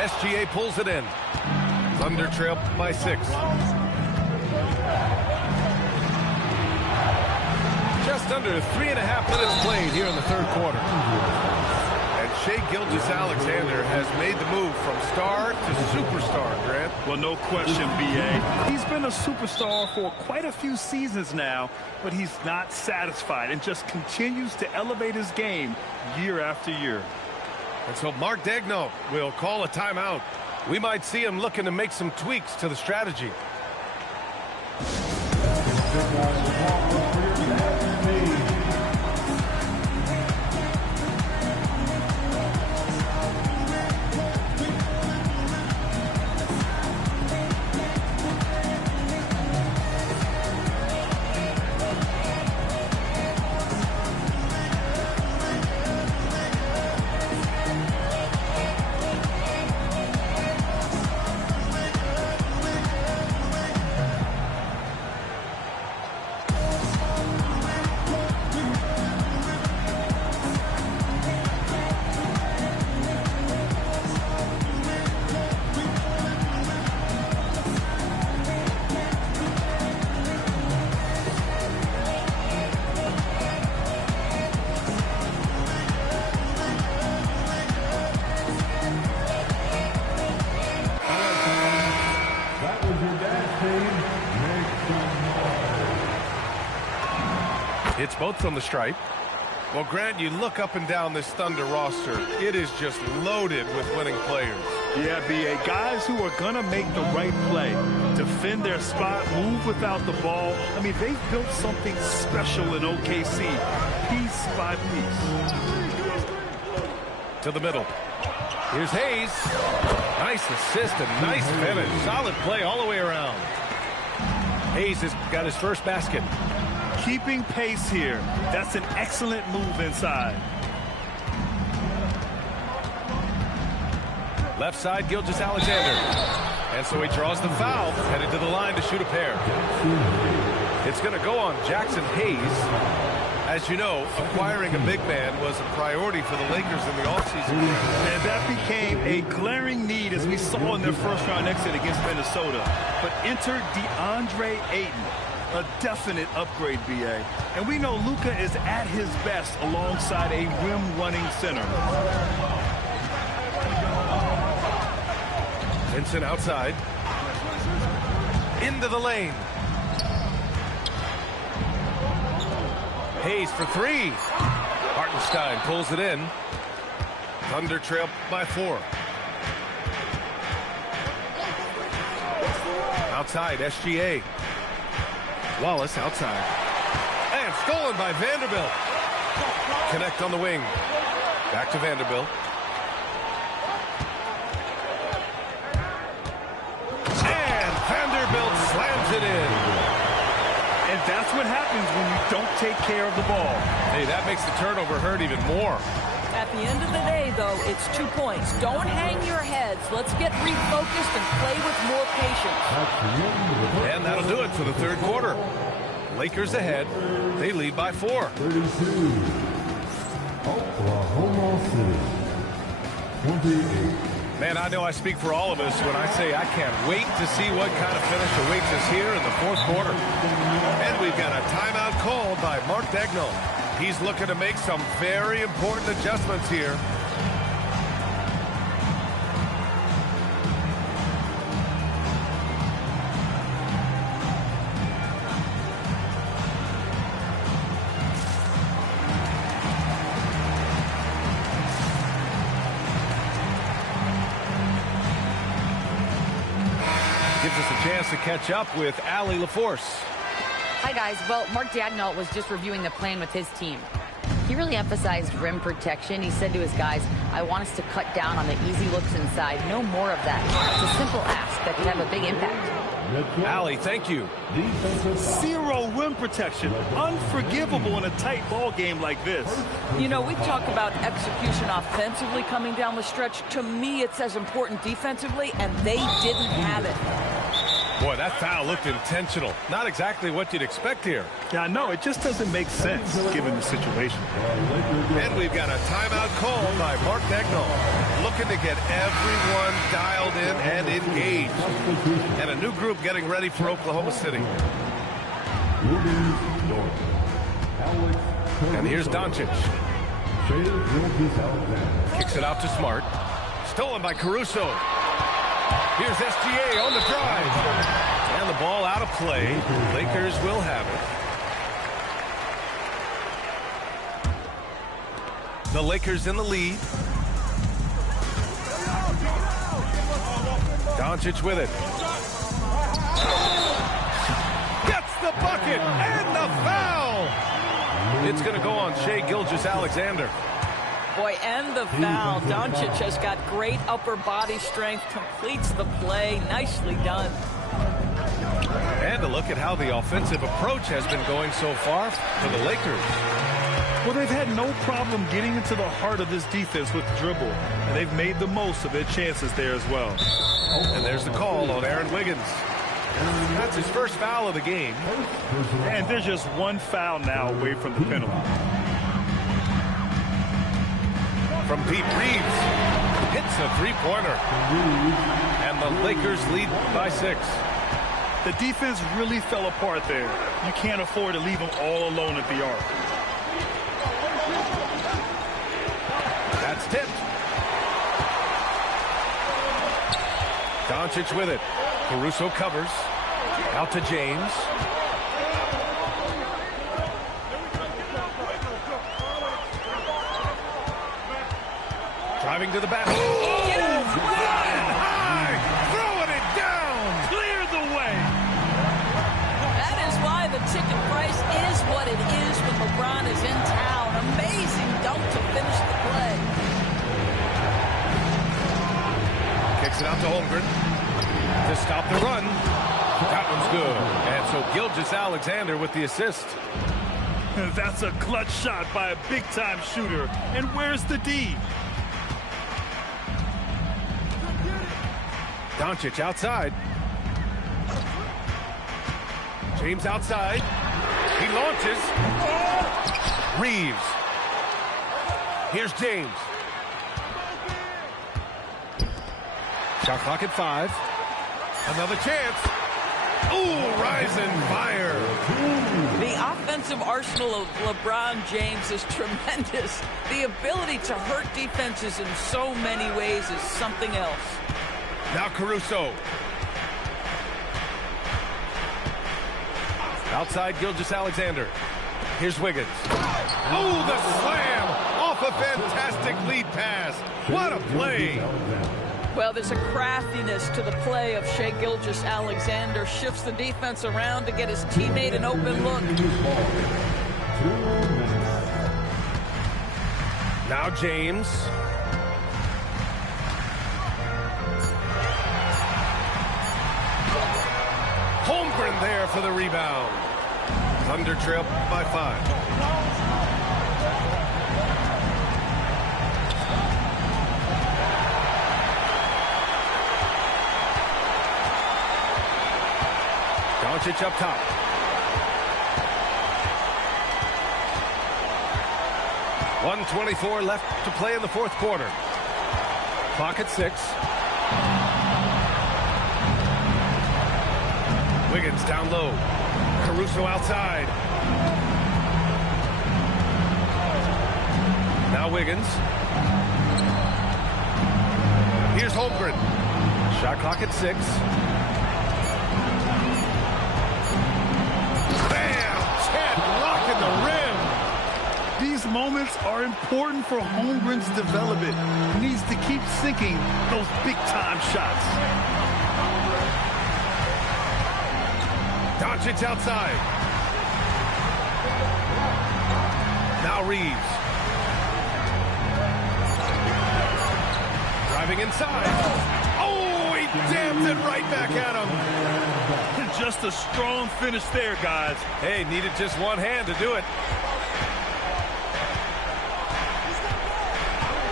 SGA pulls it in. Thunder trail by 6. Just under 3.5 minutes played here in the third quarter. And Shai Gilgeous-Alexander has made the move from star to superstar, Grant. Well, no question, B.A. He's been a superstar for quite a few seasons now, but he's not satisfied and just continues to elevate his game year after year. And so Mark Daigneault will call a timeout. We might see him looking to make some tweaks to the strategy. Hits both from the stripe. Well, Grant, you look up and down this Thunder roster. It is just loaded with winning players. Yeah, B.A. Guys who are going to make the right play, defend their spot, move without the ball. I mean, they've built something special in OKC, piece by piece. To the middle. Here's Hayes. Nice assist and nice finish. Solid play all the way around. Hayes has got his first basket. Keeping pace here. That's an excellent move inside. Left side, Gilgeous-Alexander. And so he draws the foul, headed to the line to shoot a pair. It's going to go on Jackson Hayes. As you know, acquiring a big man was a priority for the Lakers in the offseason. And that became a glaring need, as we saw in their first-round exit against Minnesota. But enter DeAndre Ayton, a definite upgrade, B.A. And we know Luka is at his best alongside a rim-running center. Vincent outside. Into the lane. Hayes for three. Hartenstein pulls it in. Thunder trail by 4. Outside, SGA. Wallace outside. And stolen by Vanderbilt. Connect on the wing. Back to Vanderbilt. And Vanderbilt slams it in. And that's what happens when you don't take care of the ball. Hey, that makes the turnover hurt even more. At the end of the day, though, it's 2 points. Don't hang your heads. Let's get refocused and play with more patience. And that'll do it for the third quarter. Lakers ahead. They lead by 4. 32. Oklahoma City. 28. Man, I know I speak for all of us when I say I can't wait to see what kind of finish awaits us here in the fourth quarter. And we've got a timeout called by Mark Daigneault. He's looking to make some very important adjustments here. Gives us a chance to catch up with Allie LaForce. Hi, guys. Well, Mark Daigneault was just reviewing the plan with his team. He really emphasized rim protection. He said to his guys, I want us to cut down on the easy looks inside. No more of that. It's a simple ask that could have a big impact. Allie, thank you. Zero rim protection. Unforgivable in a tight ball game like this. You know, we've talked about execution offensively coming down the stretch. To me, it's as important defensively, and they didn't have it. Boy, that foul looked intentional. Not exactly what you'd expect here. Yeah, I know. It just doesn't make sense given the situation. And we've got a timeout called by Mark Daigneault, looking to get everyone dialed in and engaged. And a new group getting ready for Oklahoma City. And here's Doncic. Kicks it out to Smart. Stolen by Caruso. Here's SGA on the drive. And the ball out of play. Lakers will have it. The Lakers in the lead. Doncic with it. Gets the bucket and the foul. It's going to go on Shai Gilgeous-Alexander. Boy, and the foul. Doncic has got great upper body strength, completes the play. Nicely done. And a look at how the offensive approach has been going so far for the Lakers. Well, they've had no problem getting into the heart of this defense with dribble, and they've made the most of their chances there as well. And there's the call on Aaron Wiggins. That's his first foul of the game. And there's just one foul now away from the penalty. From Pete Reeves, hits a three-pointer. And the Lakers lead by 6. The defense really fell apart there. You can't afford to leave them all alone at the arc. That's tipped. Doncic with it. Caruso covers. Out to James. Driving to the basket. Flying high. Throwing it down. Clear the way. That is why the ticket price is what it is when LeBron is in town. Amazing dunk to finish the play. Kicks it out to Holmgren to stop the run. That one's good. And so Gilgeous-Alexander with the assist. That's a clutch shot by a big-time shooter. And where's the D? Doncic outside. James outside. He launches. Reeves. Here's James. Shot clock at 5. Another chance. Ooh, rising fire. The offensive arsenal of LeBron James is tremendous. The ability to hurt defenses in so many ways is something else. Now Caruso. Outside Gilgeous-Alexander. Here's Wiggins. Oh, the slam off a fantastic lead pass. What a play. Well, there's a craftiness to the play of Shai Gilgeous-Alexander. Shifts the defense around to get his teammate an open look. Now James. Holmgren there for the rebound. Thunder trail by 5. Doncic up top. .124 left to play in the fourth quarter. Clock at 6. Wiggins down low. Caruso outside. Now Wiggins. Here's Holmgren. Shot clock at 6. Rocking the rim. These moments are important for Holmgren's development. He needs to keep sinking those big-time shots. Doncic outside. Now Reeves. Driving inside. Oh, he jams it right back at him. Just a strong finish there, guys. Hey, needed just one hand to do it.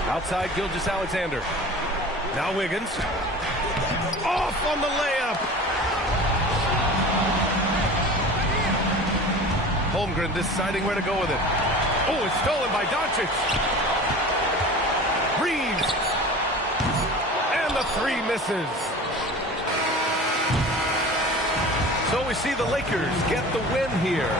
Outside Gilgeous-Alexander. Now Wiggins. Off on the layup. Holmgren deciding where to go with it. Oh, it's stolen by Doncic. Reeves. And the 3 misses. So we see the Lakers get the win here.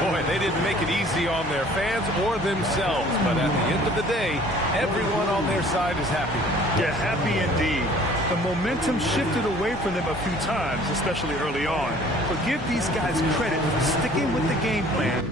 Boy, they didn't make it easy on their fans or themselves. But at the end of the day, everyone on their side is happy. Yeah, happy indeed. The momentum shifted away from them a few times, especially early on. But give these guys credit for sticking with the game plan